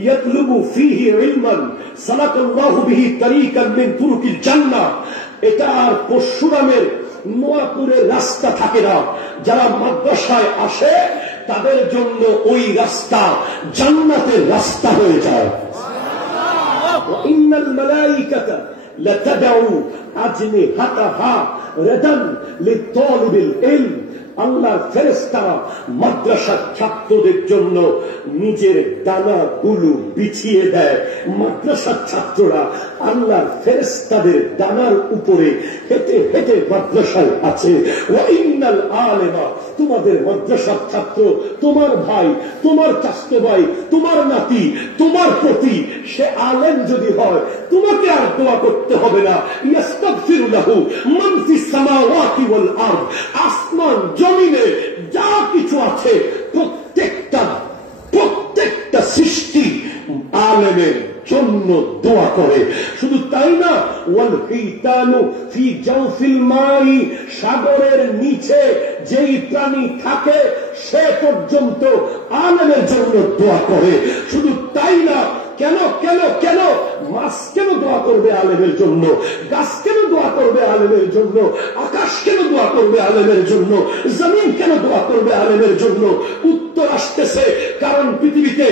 ইয়াতলুবু ফীহি ইলমান সালাকাল্লাহু বিহি তরিকান মিন তুরুকিল জান্নাহ। এটা আর পরশুরামের নোয়াপুরের রাস্তা থাকে না, যারা মাদ্রাসায় আসে তাদের জন্য ওই রাস্তা জান্নাতের রাস্তা হয়ে যায়। ওয়া ইন্নাল মালাইকাতা লাতাদউ আজনিহাতাহা রাদান লিতালিবিল ইলম। আল্লাহর ফেরেশতারা মাদ্রাসার ছাত্রদের জন্য নিজের ডানাগুলো বিছিয়ে দেয়। মাদ্রাসার ছাত্ররা আল্লাহর ফেরেশতাদের ডানার উপরে হেঁটে হেঁটে মাদ্রাসায় আছে। ওয়া ইন্নাল আলেমা, তোমাদের মাদ্রাসার ছাত্র, তোমার ভাই, তোমার চাচতো ভাই, তোমার নাতি, তোমার প্রতি, সে আলেম যদি হয়, তোমাকে আর দোয়া করতে হবে না। ইস্তাগফিরু লাহু মান ফিস সামাওয়াতি ওয়াল আরদ, আসমান জমিনে যা কিছু আছে প্রত্যেকটা সৃষ্টি আলেমের জন্য দোয়া করে। শুধু তাই না, ওয়াল হিতানু ফি জাওফিল মাই, সাগরের নিচে যেই প্রাণী থাকে সে পর্যন্ত আলেমের জন্য দোয়া করে। শুধু তাই না, কেন কেন কেন? মাছ কেন দোয়া করবে আলেমের জন্য? গাছ কেন দোয়া করবে আলেমের জন্য? আকাশ কেন দোয়া করবে আলেমের জন্য? জমিন কেন দোয়া করবে আলেমের জন্য? উত্তর আসতেছে, কারণ পৃথিবীতে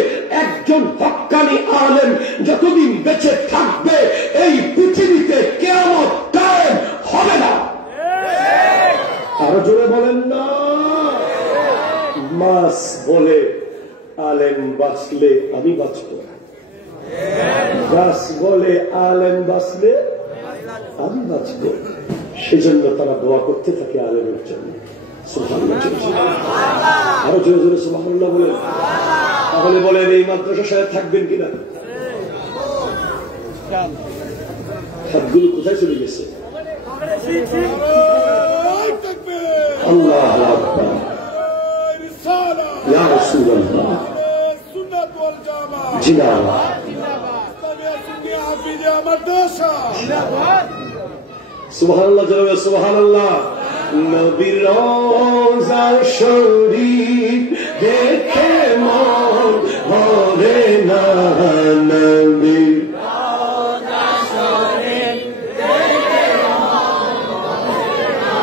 একজন হক্কানি আলেম যতদিন বেঁচে থাকবে এই পৃথিবীতে কিয়ামত কায়েম হবে না। আরো জোরে বলেন না। মাস বলে আলেম বাঁচলে আমি বাঁচব, গাছ বলে আলেম বাঁচলে আমি বাঁচব। সেজন্য তারা দোয়া করতে থাকে আলেমের জন্য। আরো জোরে জোরে সুবহানাল্লাহ বলেন। তাহলে বলেন এই মাদ্রাসা সাহেব থাকবেন কিনা? হাতগুলো কোথায় চলে গেছে? আল্লাহু আকবার, ইয়া রাসূলুল্লাহ, সুন্নাত ওয়াল জামাত জিন্দাবাদ, সুন্নিয়া হাফিজিয়া মাদ্রাসা জিন্দাবাদ। সুবহানাল্লাহ, জোরে সুবহানাল্লাহ। নবীর রওজা শরীফ দেখে মন ভরে না, নবীর রওজা শরীফ দেখে মন ভরে না,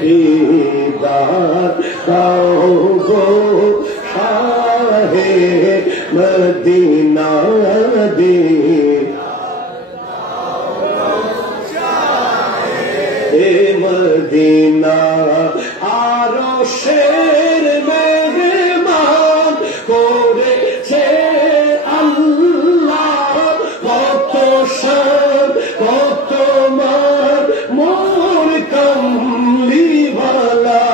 দিদার দাও গো শাহে মদিনা দে, মদিনা আরো শের মেহমান করেছে আল্লাহ, কত শান কত মান মোর কমলিওয়ালা,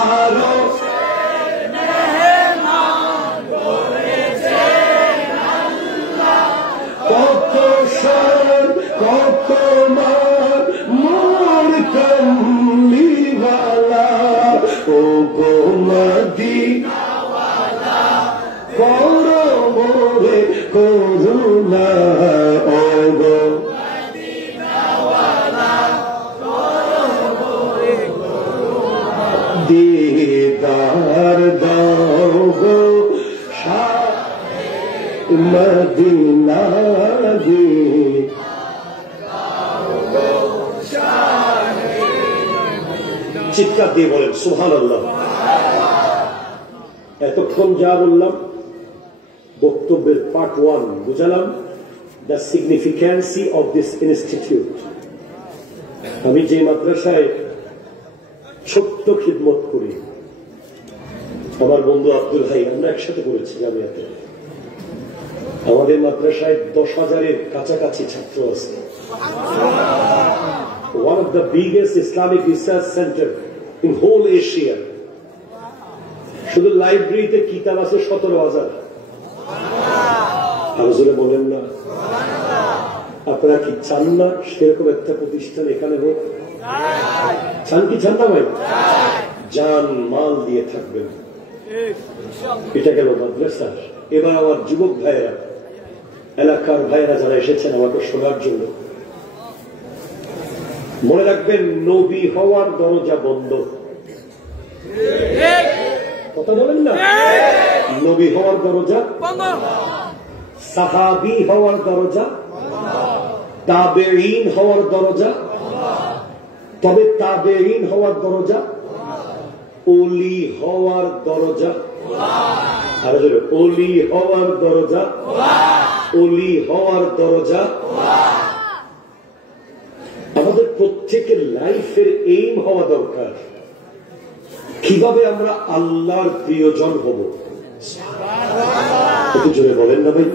আরো শের মেহমান করেছে আল্লাহ, কত শান কত মান মোর কমলিওয়ালা, ও গো মদিনাওয়ালা করো মোরে করুণা, ও গো মদিনাওয়ালা করো মোরে করুণা, দিদার দাও গো শাহে মদিনা দে, চিৎকার দিয়ে বলেন সুবহানাল্লাহ। এতক্ষণ যা বললাম বক্তব্যের পার্ট 1 বুঝালাম, the significancy of this institute. আমি যে মাদ্রাসায় ছোট্ট খিদমত করি, আমার বন্ধু আব্দুল হাই, আমরা একসাথে করেছি জামিয়াতে। আমাদের মাদ্রাসায় 10,000-এর কাছাকাছি ছাত্র আছে। One of the biggest Islamic research center in whole Asia. শুধু লাইব্রেরিতে কিতাব আছে 17,000। আলোচনা বলেন না, আপনারা কি চান না সেরকম একটা প্রতিষ্ঠান এখানে হোক? চান কি চান না ভাই? জান মাল দিয়ে থাকবেন। এটা গেল মাদ্রাসা। এবার আমার যুবক ভাইয়েরা, এলাকার ভাইয়েরা যারা এসেছেন আমাকে শোনার জন্য, মনে রাখবেন নবী হওয়ার দরজা বন্ধ। কথা বলেন না, নবী হওয়ার দরজা বন্ধ, সাহাবী হওয়ার দরজা, তাবেঈন হওয়ার দরজা, তবে তাবেঈন হওয়ার দরজা, ওলি হওয়ার দরজা, আর ওলি হওয়ার দরজা, ওলি হওয়ার দরজা। আমাদের প্রত্যেকের লাইফের এইম হওয়া দরকার, কিভাবে আমরা আল্লাহর প্রিয়জন হব। একটু জোরে বলেন না ভাই।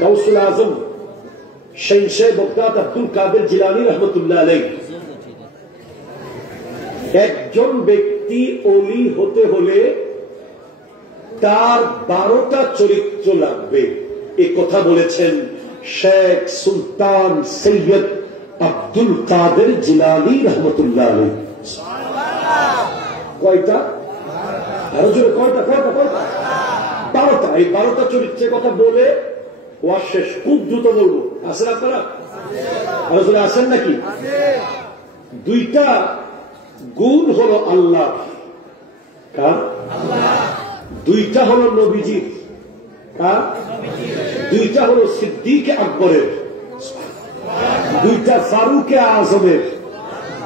গাউসুল আজম শাহ বগদাদ আব্দুল কাদের জিলানী রহমতুল্লাহ আলাইহি, একজন ব্যক্তি ওলি হতে হলে তার 12টা চরিত্র লাগবে। এ কথা বলেছেন শেখ সুলতান সৈয়দ আব্দুল কাদের জিলানী রহমতুল্লাহ আলাইহি। কয়টা? আরো জোরে কয়টা? 12টা। এই 12টা চরিত্রের কথা বলে ওয়াজ শেষ। খুব দ্রুত বলবো, আসেন আপনারা? আরো জোরে আসেন নাকি? 2টা গুণ হলো আল্লাহ, কার? 2টা হলো নবীজির, দুইটা হলো সিদ্দিক আকবরের, দুইটা ফারুকে আজমের,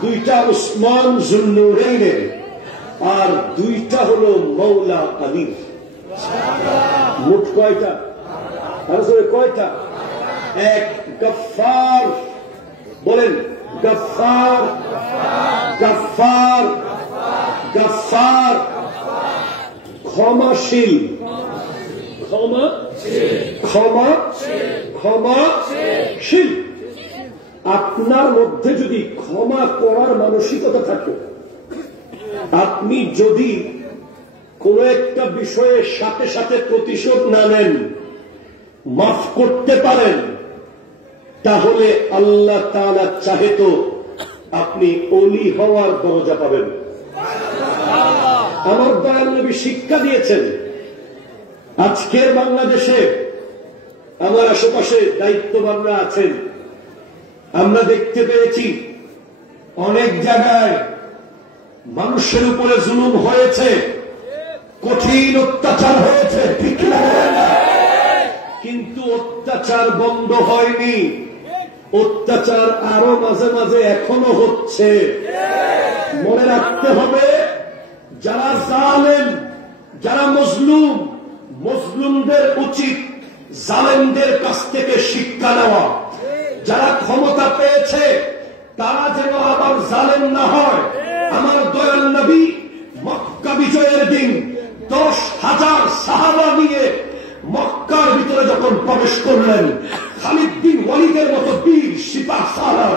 দুইটা উসমান জুন্নুরাইনের, আর দুইটা হলো মৌলা আলীর। মোট কয়টা? আসলে কয়টা? এক গফফার, বলেন গফফার, গফফার, গফফার, ক্ষমাশীল, ক্ষমা, ক্ষমা, ক্ষমাশীল। আপনার মধ্যে যদি ক্ষমা করার মানসিকতা থাকে, আপনি যদি কোন একটা বিষয়ের সাথে সাথে প্রতিশোধ না নেন, মাফ করতে পারেন, তাহলে আল্লাহ তাআলা চাহে তো আপনি ওলি হওয়ার দরজা পাবেন। আমার দয়াল নবী শিক্ষা দিয়েছেন। আজকের বাংলাদেশে আমার আশেপাশে দায়িত্ববানরা আছেন, আমরা দেখতে পেয়েছি অনেক জায়গায় মানুষের উপরে জুলুম হয়েছে, কঠিন অত্যাচার হয়েছে, ঠিক না? কিন্তু অত্যাচার বন্ধ হয়নি, অত্যাচার আরো মাঝে মাঝে এখনো হচ্ছে। মনে রাখতে হবে, যারা জালেম, যারা মজলুম, মজলুমদের উচিত জালেমদের কাছ থেকে শিক্ষা নেওয়া। যারা ক্ষমতা পেয়েছে তারা যেন আবার জালেম না হয়। আমার দয়াল নবী মক্কা বিজয়ের দিন 10,000 সাহাবা নিয়ে মক্কার ভিতরে যখন প্রবেশ করলেন, খালিদ বিন ওয়ালিদের মতো বীর সিপাহ সালার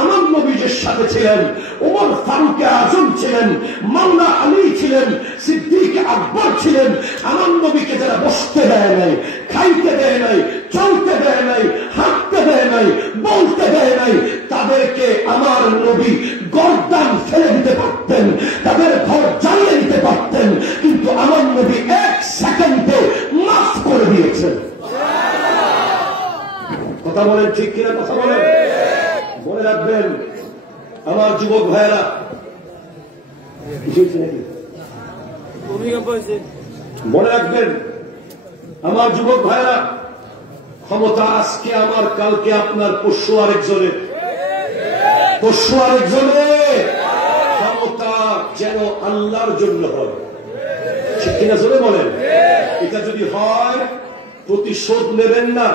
আমার নবীর সাথে ছিলেন, ওমর ফারুক আজম ছিলেন, মাওলা আলী ছিলেন, সিদ্দিক আকবর ছিলেন। আমার নবীকে যারা বসতে দেয় নাই, খাইতে দেয় নাই, চলতে দেয় নাই, হাঁটতে দেয় নাই, বলতে দেয় নাই, তাদেরকে আমার নবী গর্দান ফেলে দিতে পারতেন, তাদের ঘর জ্বালিয়ে দিতে পারতেন, কিন্তু আমার নবী 1 সেকেন্ডে মাফ করে দিয়েছেন। কথা বলেন ঠিক কিনা? কথা বলেন। মনে রাখবেন আমার যুবক ভাইয়েরা, মনে রাখবেন আমার যুবক ভাইয়েরা, ক্ষমতা আজকে আমার, কালকে আপনার, পরশু আরেকজনের, পরশু আরেকজনের। ক্ষমতা যেন আল্লাহর জন্য হয়, ঠিক কিনা জোরে বলেন। এটা যদি হয়, প্রতিশোধ নেবেন না।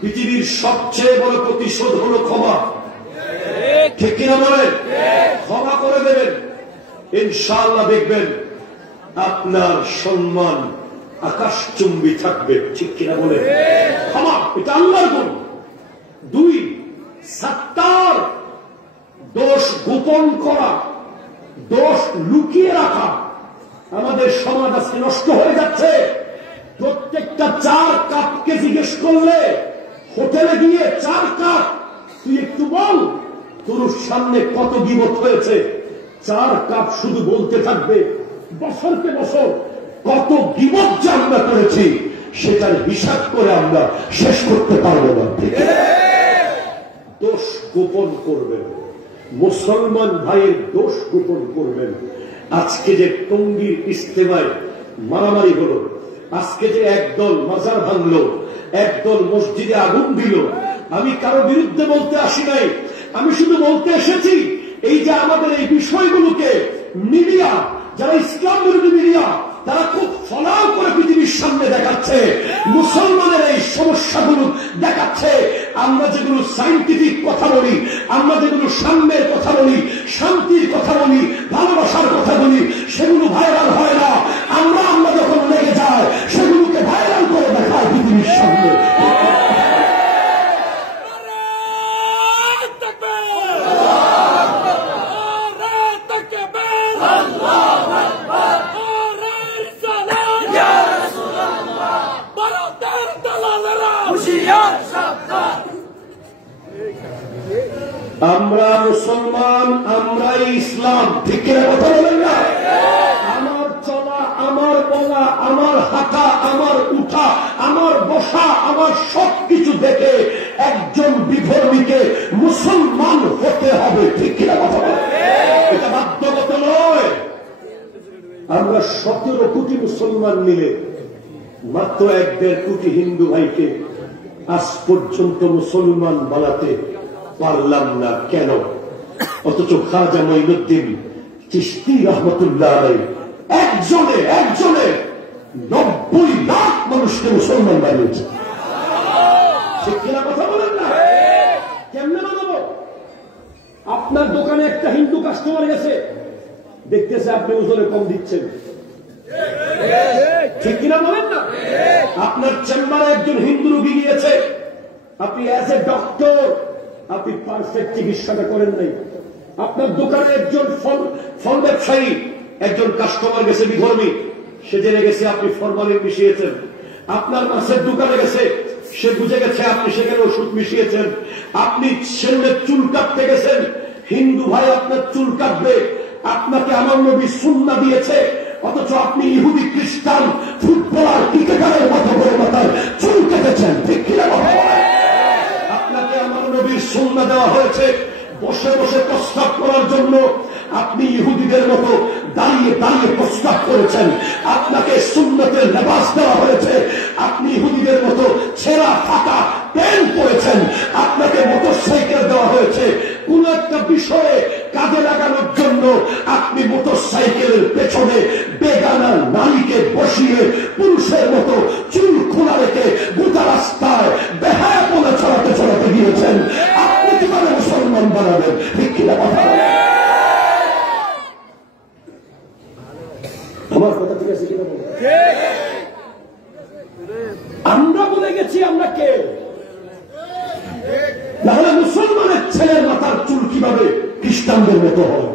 পৃথিবীর সবচেয়ে বড় প্রতিশোধ হলো ক্ষমা, ঠিক কিনা বলেন? ক্ষমা করে দেবেন, ইনশাআল্লাহ দেখবেন আপনার সম্মান আকাশচুম্বী থাকবে, ঠিক কিনা বলেন? ক্ষমা এটা আল্লাহর গুণ। 2, সত্তার, দোষ গোপন করা, দোষ লুকিয়ে রাখা। আমাদের সমাজ আজকে নষ্ট হয়ে যাচ্ছে। প্রত্যেকটা 4 কাপকে জিজ্ঞেস করলে, হোটেলে গিয়ে 4 কাপ, তুই একটু বল তোর সামনে কত গীবত হয়েছে। 4 কাপ শুধু বলতে থাকবে। বছরকে বছর কত গীবত যে আমরা করেছি, সেটার হিসাব করে আমরা শেষ করতে পারবো না। দোষ গোপন করবেন, মুসলমান ভাইয়ের দোষ গোপন করবেন। আজকে যে টঙ্গীর ইস্তেমায় মারামারি হলো, আজকে যে একদল মাজার ভাঙলো, একদল মসজিদে আগুন দিল, আমি কারো বিরুদ্ধে বলতে আসি নাই। আমি শুধু বলতে এসেছি, এই যে আমাদের এই বিষয়গুলোকে মিডিয়া, যারা ইসলাম বিরোধী মিডিয়া, তারা খুব ফলাও করে পৃথিবীর সামনে দেখাচ্ছে, মুসলমানের এই সমস্যাগুলো দেখাচ্ছে। আমরা যেগুলো সাইন্টিফিক কথা বলি, আমরা যেগুলো সাম্যের কথা বলি, শান্তির কথা বলি, ভালোবাসার কথা বলি, সেগুলো ভাইরাল হয় না। আমরা যখন লেগে যায়, সেগুলোকে ভাইরাল করে দেখায় পৃথিবীর সামনে। আমরা মুসলমান, আমরাই ইসলাম, ঠিক কথা বলেন না? আমার চলা, আমার বলা, আমার হাঁটা, আমার উঠা, আমার বসা, আমার সবকিছু দেখে একজন বিধর্মীকে মুসলমান হতে হবে, ঠিক কিনা কথা বলেন? এটা বাধ্যগত নয়। আমরা 17 কোটি মুসলমান মিলে মাত্র 1-1.5 কোটি হিন্দু ভাইকে আজ পর্যন্ত মুসলমান বানাতে পারলাম না কেন? অথচ খাজা মঈনুদ্দিন চিশতি রহমতুল্লাহ আলাইহি একজনে 90 লাখ মানুষকে মুসলমান বানিয়েছে। ঠিক কিনা কথা বলেন না? কেমনে বানাবো? আপনার দোকানে একটা হিন্দু কাস্টমার গেছে, দেখতেছে আপনি ওজনে কম দিচ্ছেন, ঠিক কিনা বলেন না? আপনার চেম্বারে একজন হিন্দু রোগী গিয়েছে, আপনি অ্যাজ এ ডক্টর আপনি পারফেক্ট চিকিৎসাটা করেন নাই। আপনার দোকানে একজন ফল ব্যবসায়ী একজন কাস্টমার গেছে বিধর্মী, সে জেনে গেছে আপনি ফরমালিন মিশিয়েছেন। আপনার মাছের দোকানে গেছে, সে বুঝে গেছে আপনি সেখানে ওষুধ মিশিয়েছেন। আপনি সেলুনে চুল কাটতে গেছেন, হিন্দু ভাই আপনার চুল কাটবে, আপনাকে আমার নবী সুন্নাহ দিয়েছে, অথচ আপনি ইহুদি খ্রিস্টান ফুটবলার ক্রিকেটারের মতো করে মাথায় চুল কেটেছেন। ঠিক কিনা? আপনাকে আমার নবীর সুন্নাহ দেওয়া হয়েছে বসে বসে প্রস্তাব করার জন্য, আপনি ইহুদিদের মতো দাঁড়িয়ে দাঁড়িয়ে প্রস্তাব করেছেন। আপনাকে সুন্নতের লেবাস দেওয়া হয়েছে, আপনি ইহুদিদের মতো ছেঁড়া ফাটা প্যান্ট পরেছেন। আপনাকে মোটরসাইকেল দেওয়া হয়েছে, কোন একটা বিষয়ে কাজে লাগানোর জন্য আপনি মোটরসাইকেলের পেছনে বেগানা নারীকে বসিয়ে পুরুষের মতো চুল খোলা রেখে গোটা রাস্তায় বেহায়াপনা চড়াতে চড়াতে গিয়েছেন। আপনি কিভাবে মুসলমান বানাবেন? ঠিক কিনা কথা? আমার কথা ঠিক আছে কিনা? আমরা বলে গেছি আমরা কে? তাহলে মুসলমানের ছেলের মাথার চুল কিভাবে খ্রিস্টানদের মতো হয়?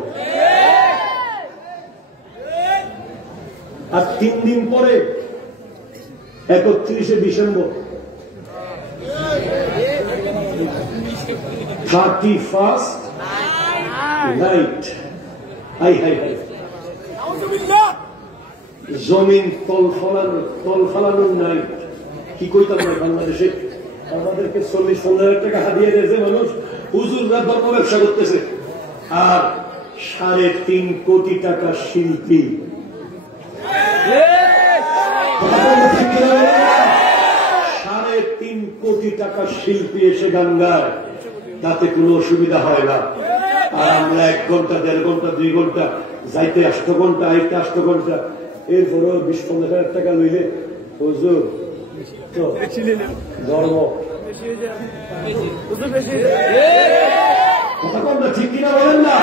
আর 3 দিন পরে 31শে ডিসেম্বর 31st নাইট, জমিন তল ফালানোর নাইট। কি কইতাম না বাংলাদেশে আমাদেরকে 40-50 টাকা হাতিয়ে দিয়েছে মানুষ, হুজুররা ধর্ম ব্যবসা করতেছে, আর 3.5 কোটি টাকা শিল্পী। 3.5 কোটি টাকা শিল্পী এসে গাঙ্গায়, তাতে কোনো অসুবিধা হয় না। আর আমরা 1 ঘন্টা 1.5 ঘন্টা 2 ঘন্টা যাইতে 8 ঘন্টা আইতে 8 ঘন্টা, এরপরেও 20-25 টাকা লইলে হুজুর ধর্ম কথা ঠিক কিনা বলেন না?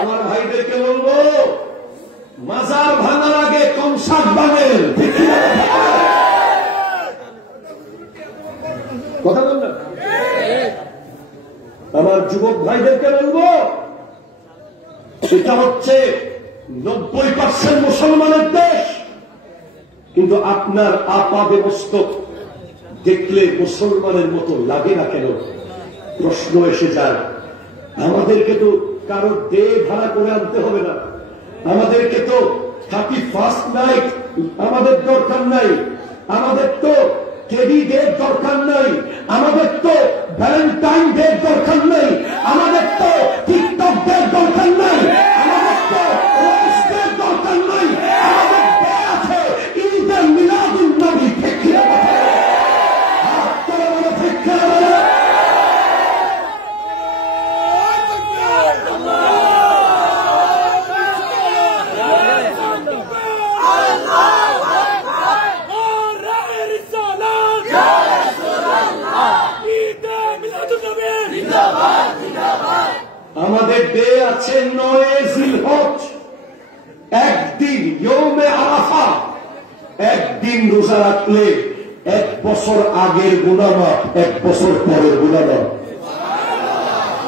আমার ভাইদেরকে বলবো, মাজার ভাঙার আগে কনসার্ট ভাঙেন। ঠিক কিনা কথা বল না? আমার যুবক ভাইদেরকে বলবো, সেটা হচ্ছে 90% মুসলমানের দেশ, কিন্তু আপনার আপাদে মস্তক দেখলে মুসলমানের মতো লাগে না কেন? প্রশ্ন এসে যায়। আমাদেরকে তো কারো দেহ ভাড়া করে আনতে হবে না, আমাদেরকে তো 31st নাইট আমাদের দরকার নাই, আমাদের তো টেডি ডে দরকার নাই, আমাদের তো ভ্যালেন্টাইন ডে দরকার নাই, আমাদের তো টিকটক ডে দরকার নাই, আমাদের তো রোজ ডে দরকার নাই, আমাদের ডে আছে ঈদে মিলাদুন নবী। ঠিক কিনা? আমাদের ডে আছে 9 জিলহজ, একদিন ইয়ৌমে আরাফা, একদিন রোজা রাখলে 1 বছর আগের গুনাহ মাফ, 1 বছর পরের গুনাহ মাফ।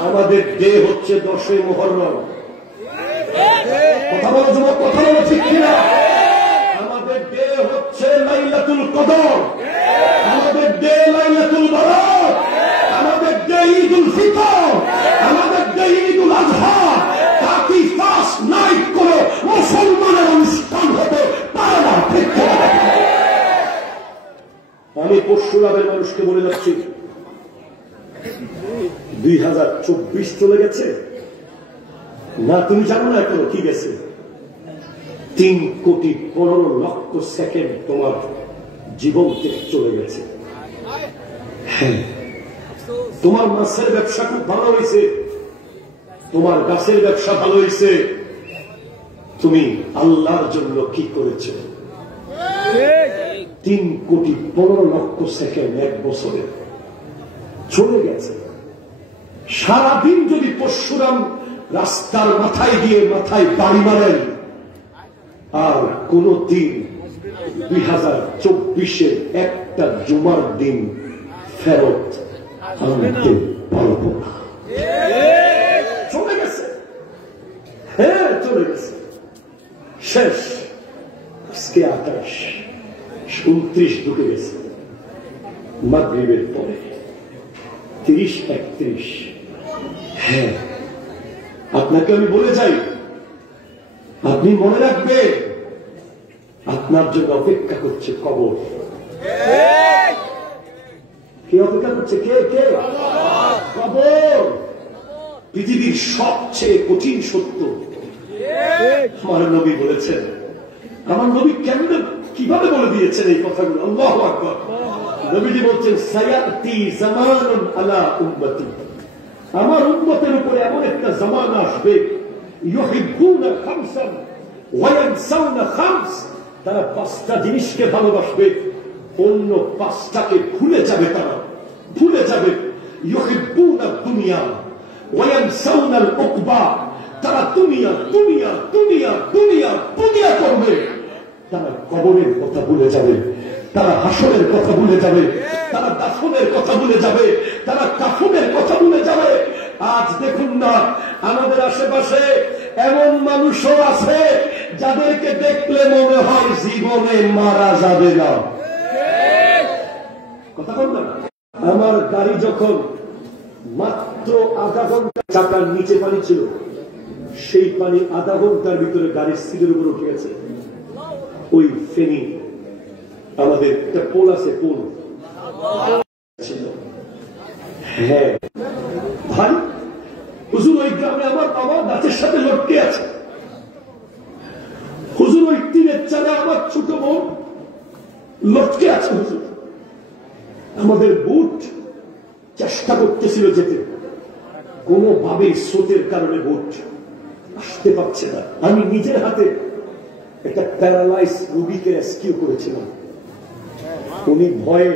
আমাদের ডে হচ্ছে 10 মুহররম। কথা বলো যুবক, কথা বলো ঠিক কিনা? আমাদের ডে হচ্ছে লাইলাতুল কদর, আমাদের ডে লাইলাতুল বারাত, আমাদের ডে ঈদুল ফিতর, আমাদের ডে ঈদুল আযহা। 31st নাইট করে মুসলমানের অনুষ্ঠান হতে পারে না। ঠিক কিনা? আমি পরশুরামের মানুষকে বলে যাচ্ছি, 2024 চলে গেছে না, তুমি জানো না এখনো কি গেছে? 3.15 কোটি সেকেন্ড তোমার জীবন থেকে চলে গেছে। হ্যাঁ, তোমার মাছের ব্যবসা খুব ভালো হয়েছে, তোমার গাছের ব্যবসা ভালো হয়েছে, তুমি আল্লাহর জন্য কি করেছ? 3,15,00,000 সেকেন্ড এক বছরে চলে গেছে। সারাদিন যদি পরশুরাম রাস্তার মাথায় গিয়ে মাথায় বাড়ি মারেন, আর কোন দিন 2024-এর একটা জুমার দিন ফেরত আনতে পারব না। চলে গেছে, হ্যাঁ চলে গেছে, শেষ। আজকে 28, 29 ঢুকে গেছে, মাগরিবের পরে 30, 31। হ্যাঁ, আপনাকে আমি বলে যাই, আপনি মনে রাখবেন আপনার জন্য অপেক্ষা করছে কবর। কে অপেক্ষা করছে? কে কে? কবর। পৃথিবীর সবচেয়ে কঠিন সত্য। আমার নবী বলেছেন, আমার নবী কেমন কিভাবে বলে দিয়েছেন এই কথাগুলো? আল্লাহু আকবার। নবীজি বলছেন, সায়াতি জামানুন আলা উম্মতি, আমার উম্মতের উপরে এমন একটা জামানা আসবে, ইউহিব্বুনা খামসান ওয়া ইয়ানসাউনা খামস, তারা 5টা জিনিসকে ভালোবাসবে, অন্য 5টাকে ভুলে যাবে। তারা ভুলে যাবে। ইউহিব্বুনা দুনিয়া ওয়া ইয়ানসাউনা আল উকবা, তারা দুনিয়া দুনিয়া দুনিয়া দুনিয়া দুনিয়া করবে। তারা কবরের কথা ভুলে যাবে, তারা হাসরের কথা ভুলে যাবে, তারা দাফনের কথা ভুলে যাবে, তারা কাফনের কথা ভুলে যাবে। আজ দেখুন না, আমাদের আশেপাশে এমন মানুষও আছে যাদেরকে দেখলে মনে হয় জীবনে মারা যাবে না। কথা বল না। আমার গাড়ি যখন মাত্র আধা ঘন্টা চাকার নিচে পানি ছিল, সেই পানি আধা ঘন্টার ভিতরে গাড়ির সিটের উপর উঠে গেছে। ওই ফেনী আমাদের একটা পোল আছে, পোল ছিল। হ্যাঁ ভাই, হুজুর ওই গ্রামে আমার বাবা গাছের সাথে লটকে আছে। হুজুর ওই টিনের চালে আমার ছোট বোন লটকে আছে। হুজুর আমাদের বুট চেষ্টা করতেছিল যেতে, কোনোভাবেই স্রোতের কারণে বুট আসতে পারছে না। আমি নিজের হাতে একটা প্যারালাইজ রোগীকে রেস্কিউ করেছিলাম। উনি ভয়ে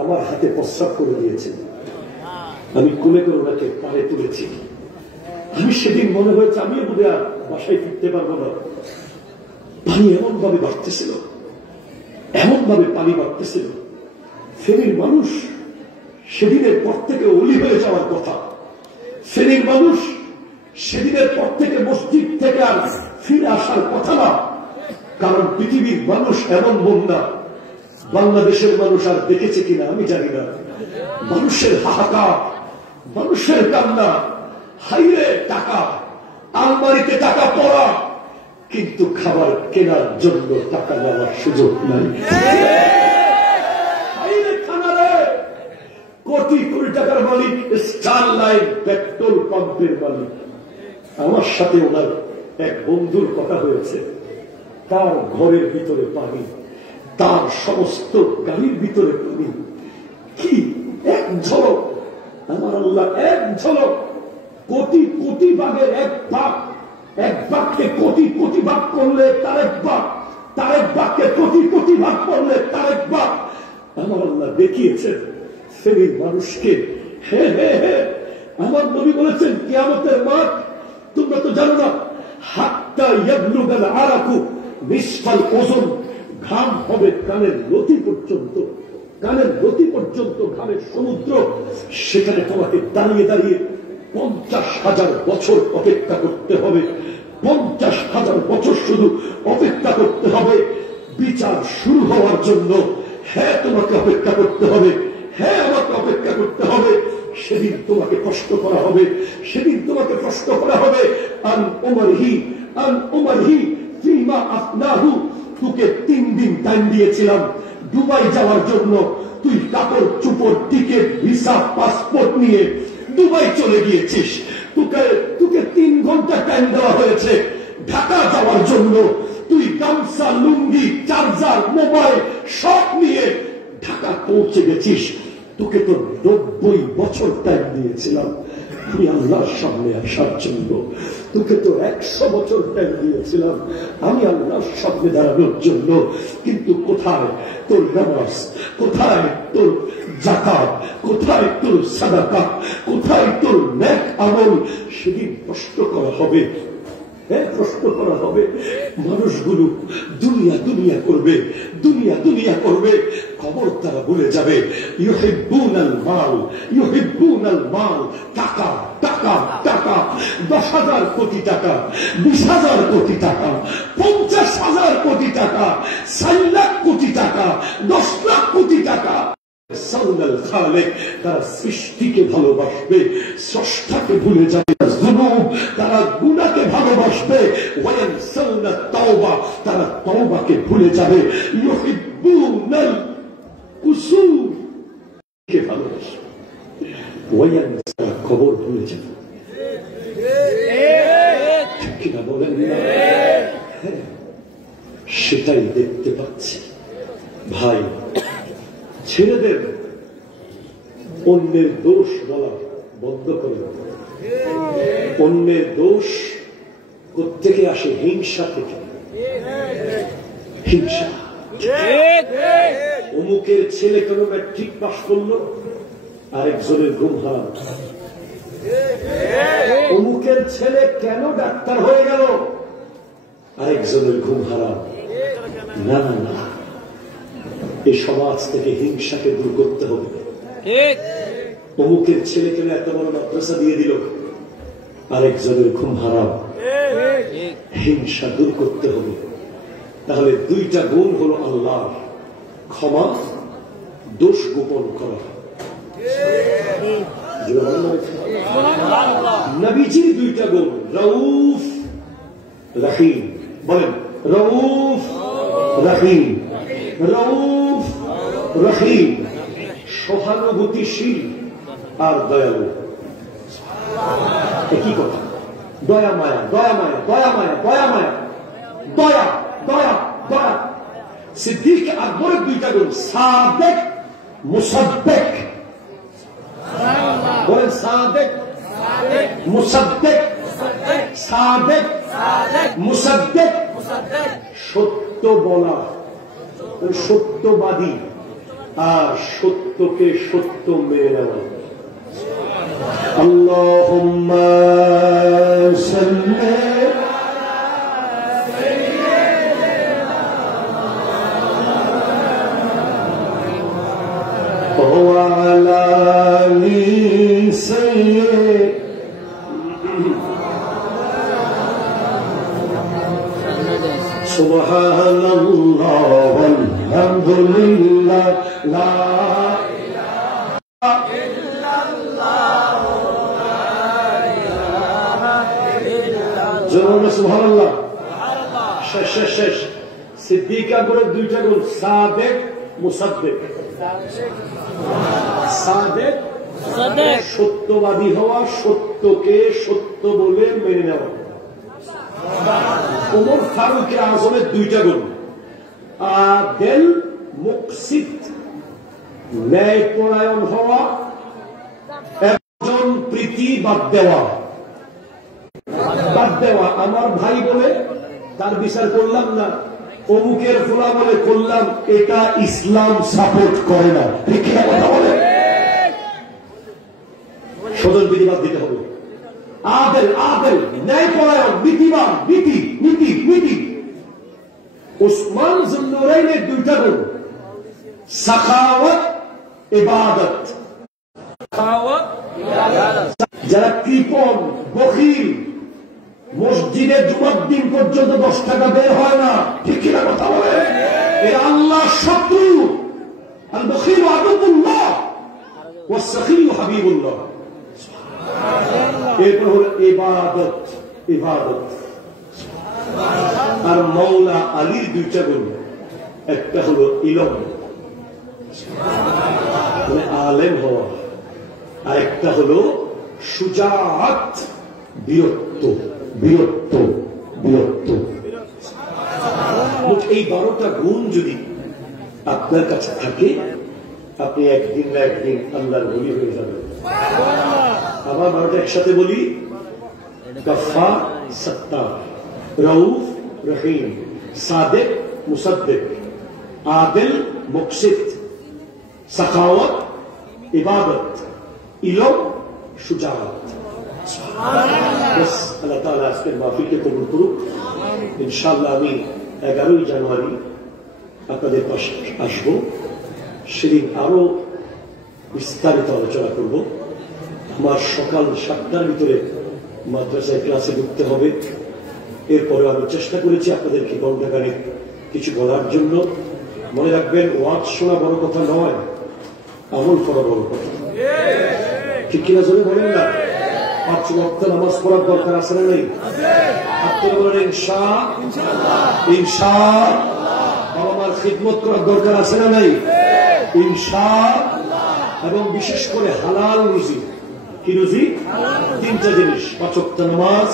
আমার হাতে প্রস্রাব করে দিয়েছেন, আমি কোলে করে ওনাকে পারে তুলেছি। আমি সেদিন মনে হয়েছে আমি বোধহয় আর বাসায় ফিরতে পারবো না। পানি এমন ভাবে বাড়তেছিল, এমন ভাবে পানি বাড়তেছিল। ফেনীর মানুষ সেদিনের পর থেকে অলি হয়ে যাওয়ার কথা। ফেনীর মানুষ সেদিনের পর থেকে মসজিদ থেকে আর ফিরে আসার কথা না, কারণ পৃথিবীর মানুষ এমন বন্যা বাংলাদেশের মানুষ আর দেখেছে কিনা আমি জানি না। মানুষের হাহাকার, মানুষের কান্না, হাইরে টাকা, আলমারিতে টাকা পড়া, কিন্তু খাবার কেনার জন্য টাকা দেওয়ার সুযোগ নাই। হাইরে খানারে, কোটি কোটি টাকার মালিক স্টারলাইট পেট্রোল পাম্পের মালিক। আমার সাথে ওনার এক বন্ধুর কথা হয়েছে, তার ঘরের ভিতরে পানি, তার সমস্ত গাড়ির ভিতরে পানি। কি এক ঝলক, আমার আল্লাহ এক ঝলক, কোটি কোটি ভাগের এক ভাগ, এক ভাগকে কোটি কোটি ভাগ করলে তার এক ভাগ, তার এক ভাগকে কোটি কোটি ভাগ করলে তার এক ভাগ। আমার আল্লাহ দেখিয়েছেন ফেনীর মানুষকে। হে হে হে, আমার নবী বলেছেন কিয়ামতের মাঠ তোমরা তো জানো না, হাত্তা ইয়াবলুগাল আরাকু নিসফাল ওজন, ঘাম হবে কানের লতি পর্যন্ত, কানের লতি পর্যন্ত ঘামের সমুদ্র। সেখানে তোমাকে দাঁড়িয়ে দাঁড়িয়ে 50,000 বছর অপেক্ষা করতে হবে, 50,000 বছর শুধু অপেক্ষা করতে হবে বিচার শুরু হওয়ার জন্য। হ্যাঁ তোমাকে অপেক্ষা করতে হবে, হ্যাঁ আমাকে অপেক্ষা করতে হবে। সেদিন তোমাকে কষ্ট করা হবে, সেদিন তোমাকে কষ্ট করা হবে। আন উমরহি, আন উমরহি ফিমা আফনাহু, তোকে 3 দিন টাইম দিয়েছিলাম দুবাই যাওয়ার জন্য। তুই কাপড় চুপড় টিকিট ভিসা পাসপোর্ট নিয়ে দুবাই চলে গিয়েছিস। তোকে 3 ঘন্টা টাইম দেওয়া হয়েছে ঢাকা যাওয়ার জন্য। তুই গামছা গামছা, লুঙ্গি, চার্জার, মোবাইল সব নিয়ে ঢাকা পৌঁছে গেছিস। তোকে তো 90 বছর টাইম দিয়েছিলাম আমি আল্লাহর সামনে আসার জন্য। তোকে তো 100 বছর টাইম দিয়েছিলাম আমি আল্লাহর সামনে দাঁড়ানোর জন্য। কিন্তু কোথায় তোর নামাজ, কোথায় তোর যাকাত, কোথায় তোর সাদাকা, কোথায় তোর নেক আমল? সেদিন প্রশ্ন করা হবে। প্রশ্ন করা হবে। মানুষগুলো দুনিয়া দুনিয়া করবে, দুনিয়া দুনিয়া করবে, খবর তারা ভুলে যাবে। ইউহিব্বুনাল মাল, ইউহিব্বুনাল মাল, টাকা টাকা টাকা, 10,000 কোটি টাকা, 20,000 কোটি টাকা, 50,000 কোটি টাকা, 4 লাখ কোটি টাকা, 10 লাখ কোটি টাকা। তারা সৃষ্টিকে ভালোবাসবে, স্রষ্টাকে ভুলে যাবে। তারা গুনাহকে ভালোবাসবে, তারা তওবাকে ভুলে যাবে। ইউহিব্বুনাল কুসুরকে ভালোবাসবে, তারা খবর ভুলে যাবে। ঠিক কিনা বলেন না? সেটাই দেখতে পাচ্ছি। ভাই, ছেলেদের অন্যের দোষ বলা বন্ধ করে। অন্যের দোষ কোত্থেকে আসে? হিংসা থেকে। হিংসা। অমুকের ছেলে কেন ম্যাট্রিক পাস করলো, আরেকজনের ঘুম হারাম। অমুকের ছেলে কেন ডাক্তার হয়ে গেল, আরেকজনের ঘুম হারাম। না না না, এই সমাজ থেকে হিংসাকে দূর করতে হবে। অমুকের ছেলেকে এত বড় মাদ্রাসা দিয়ে দিল, আরেকজনের ঘুম হারাম। হিংসা দূর করতে হবে। তাহলে 2টা গুণ হলো আল্লাহ: ক্ষমা, দোষ গোপন করা। নবীজির 2টা গুণ: রউফ, রহিম। বলেন, রউফ রহিম। রউফ রহিম, সহানুভূতিশীল আর দয়ালু। একই কথা। দয়া মায়া, দয়া মায়া, দয়া মায়া, দয়া মায়া, দয়া দয়া দয়া। সিদ্দিক আকবরের 2টা গুণ: সাদেক, মুসাদ্দেক। বলেন, সাদেক, মুসাদ্দেক, সাদেক, মুসাদ্দেক। সত্য বলা, সত্যবাদী, আর সত্যকে সত্য মেনে নেওয়া। আল্লাহুম্মা সাল্লি ওয়া আলা আলি সাইয়্যিদ সুবহানাল্লাহ ওয়ালহামদুলিল্লাহ লা ইলাহা ইল্লাল্লাহ লা ইলাহা ইল্লাল্লাহ। জোরে সুবহানাল্লাহ। শেষ শেষ শেষ। সিদ্দিক আকবরের 2টা গুণ: সাদেক, মুসাদ্দেক। সাদেক, সত্যবাদী হওয়া, সত্যকে সত্য বলে মেনে নেওয়া। ওমর ফারুক আজমের 2টা গুণ: আদেল, মুকসিত। ন্যায়পরায়ণ হওয়া, একজন প্রীতি বাদ দেওয়া। বাদ দেওয়া। আমার ভাই বলে তার বিচার করলাম না, অমুকের ফোলা বলে করলাম, এটা ইসলাম সাপোর্ট করে না। ঠিক না কথা বলে? সদর বিধিবাদ দিতে হবে। আদেল, আদেল, ন্যায়পরায়ণ, নীতিবান, নীতি নীতি নীতি। উসমান যুন্নুরাইনের 2টা গুণ: সাখাওয়াত, ইবাদত। যারা কৃপণ, বখিল, মসজিদে জুমার দিন পর্যন্ত 10 টাকা বের হয় না, ঠিক কিনা কথা বলে? এরা আল্লাহর শত্রু। আল বখিল আদুল্লাহ ওয়াস সাখিয়্যু হাবিবুল্লাহ। এরপর হল ইবাদত, ইবাদত। আর মৌলা আলীর 2টা গুণ: একটা হলো ইলম, মানে আলেম হওয়া, আর একটা হলো সুজাআত, বীরত্ব, বীরত্ব, বীরত্ব। এই 12টা গুণ যদি আপনার কাছে থাকে, আপনি একদিন না একদিন আল্লাহর ওলি হয়ে যাবেন। আবার 12টা একসাথে বলি, গফফার, সত্তার, রউফ, রহিম, সাদেক, মুসাদ্দিক, আদিল, মুকসিত, সাখাওয়াত, ইবাদত, ইলম, শুজাআত। আল্লাহ তাআলা আজকের মাহফিলকে কবুল করুক। ইনশাআল্লাহ আমি 11ই জানুয়ারি আপনাদের পাশে আসবো, সেদিন আরো বিস্তারিত আলোচনা করব। আমার সকাল 7টার ভিতরে মাদ্রাসায় ক্লাসে ঢুকতে হবে। এরপরে আমি চেষ্টা করেছি আপনাদেরকে ঘণ্টাখানেক কিছু বলার জন্য। মনে রাখবেন, ওয়াজ শোনা বড় কথা নয়, আমল করা বড় কথা। ঠিক কিনা জোরে বলেন না? 5 ওয়াক্ত নামাজ পড়ার দরকার আছে না নেই? আপনারা বলেন ইনশাআল্লাহ। বাবা মার খিদমত করার দরকার আছে না নাই? ইনশাআল্লাহ। এবং বিশেষ করে হালাল রুজি। কি রুজি? 3টা জিনিস, 5 ওয়াক্ত নামাজ,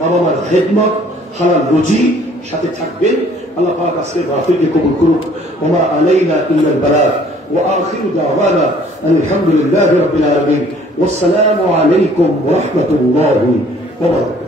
বাবা মার খিদমত, হালাল রুজি, সাথে থাকবেন। আল্লাহ পাক আজকের মাহফিলকে কবুল করুক। ওয়া আলাইনা ইল্লাল বালাগ ওয়া আখিরু দাওয়ানা আলহামদুলিল্লাহি রাব্বিল আলামিন। ওয়াসসালামু আলাইকুম ওয়া রাহমাতুল্লাহি ওয়া বারাকাতুহু।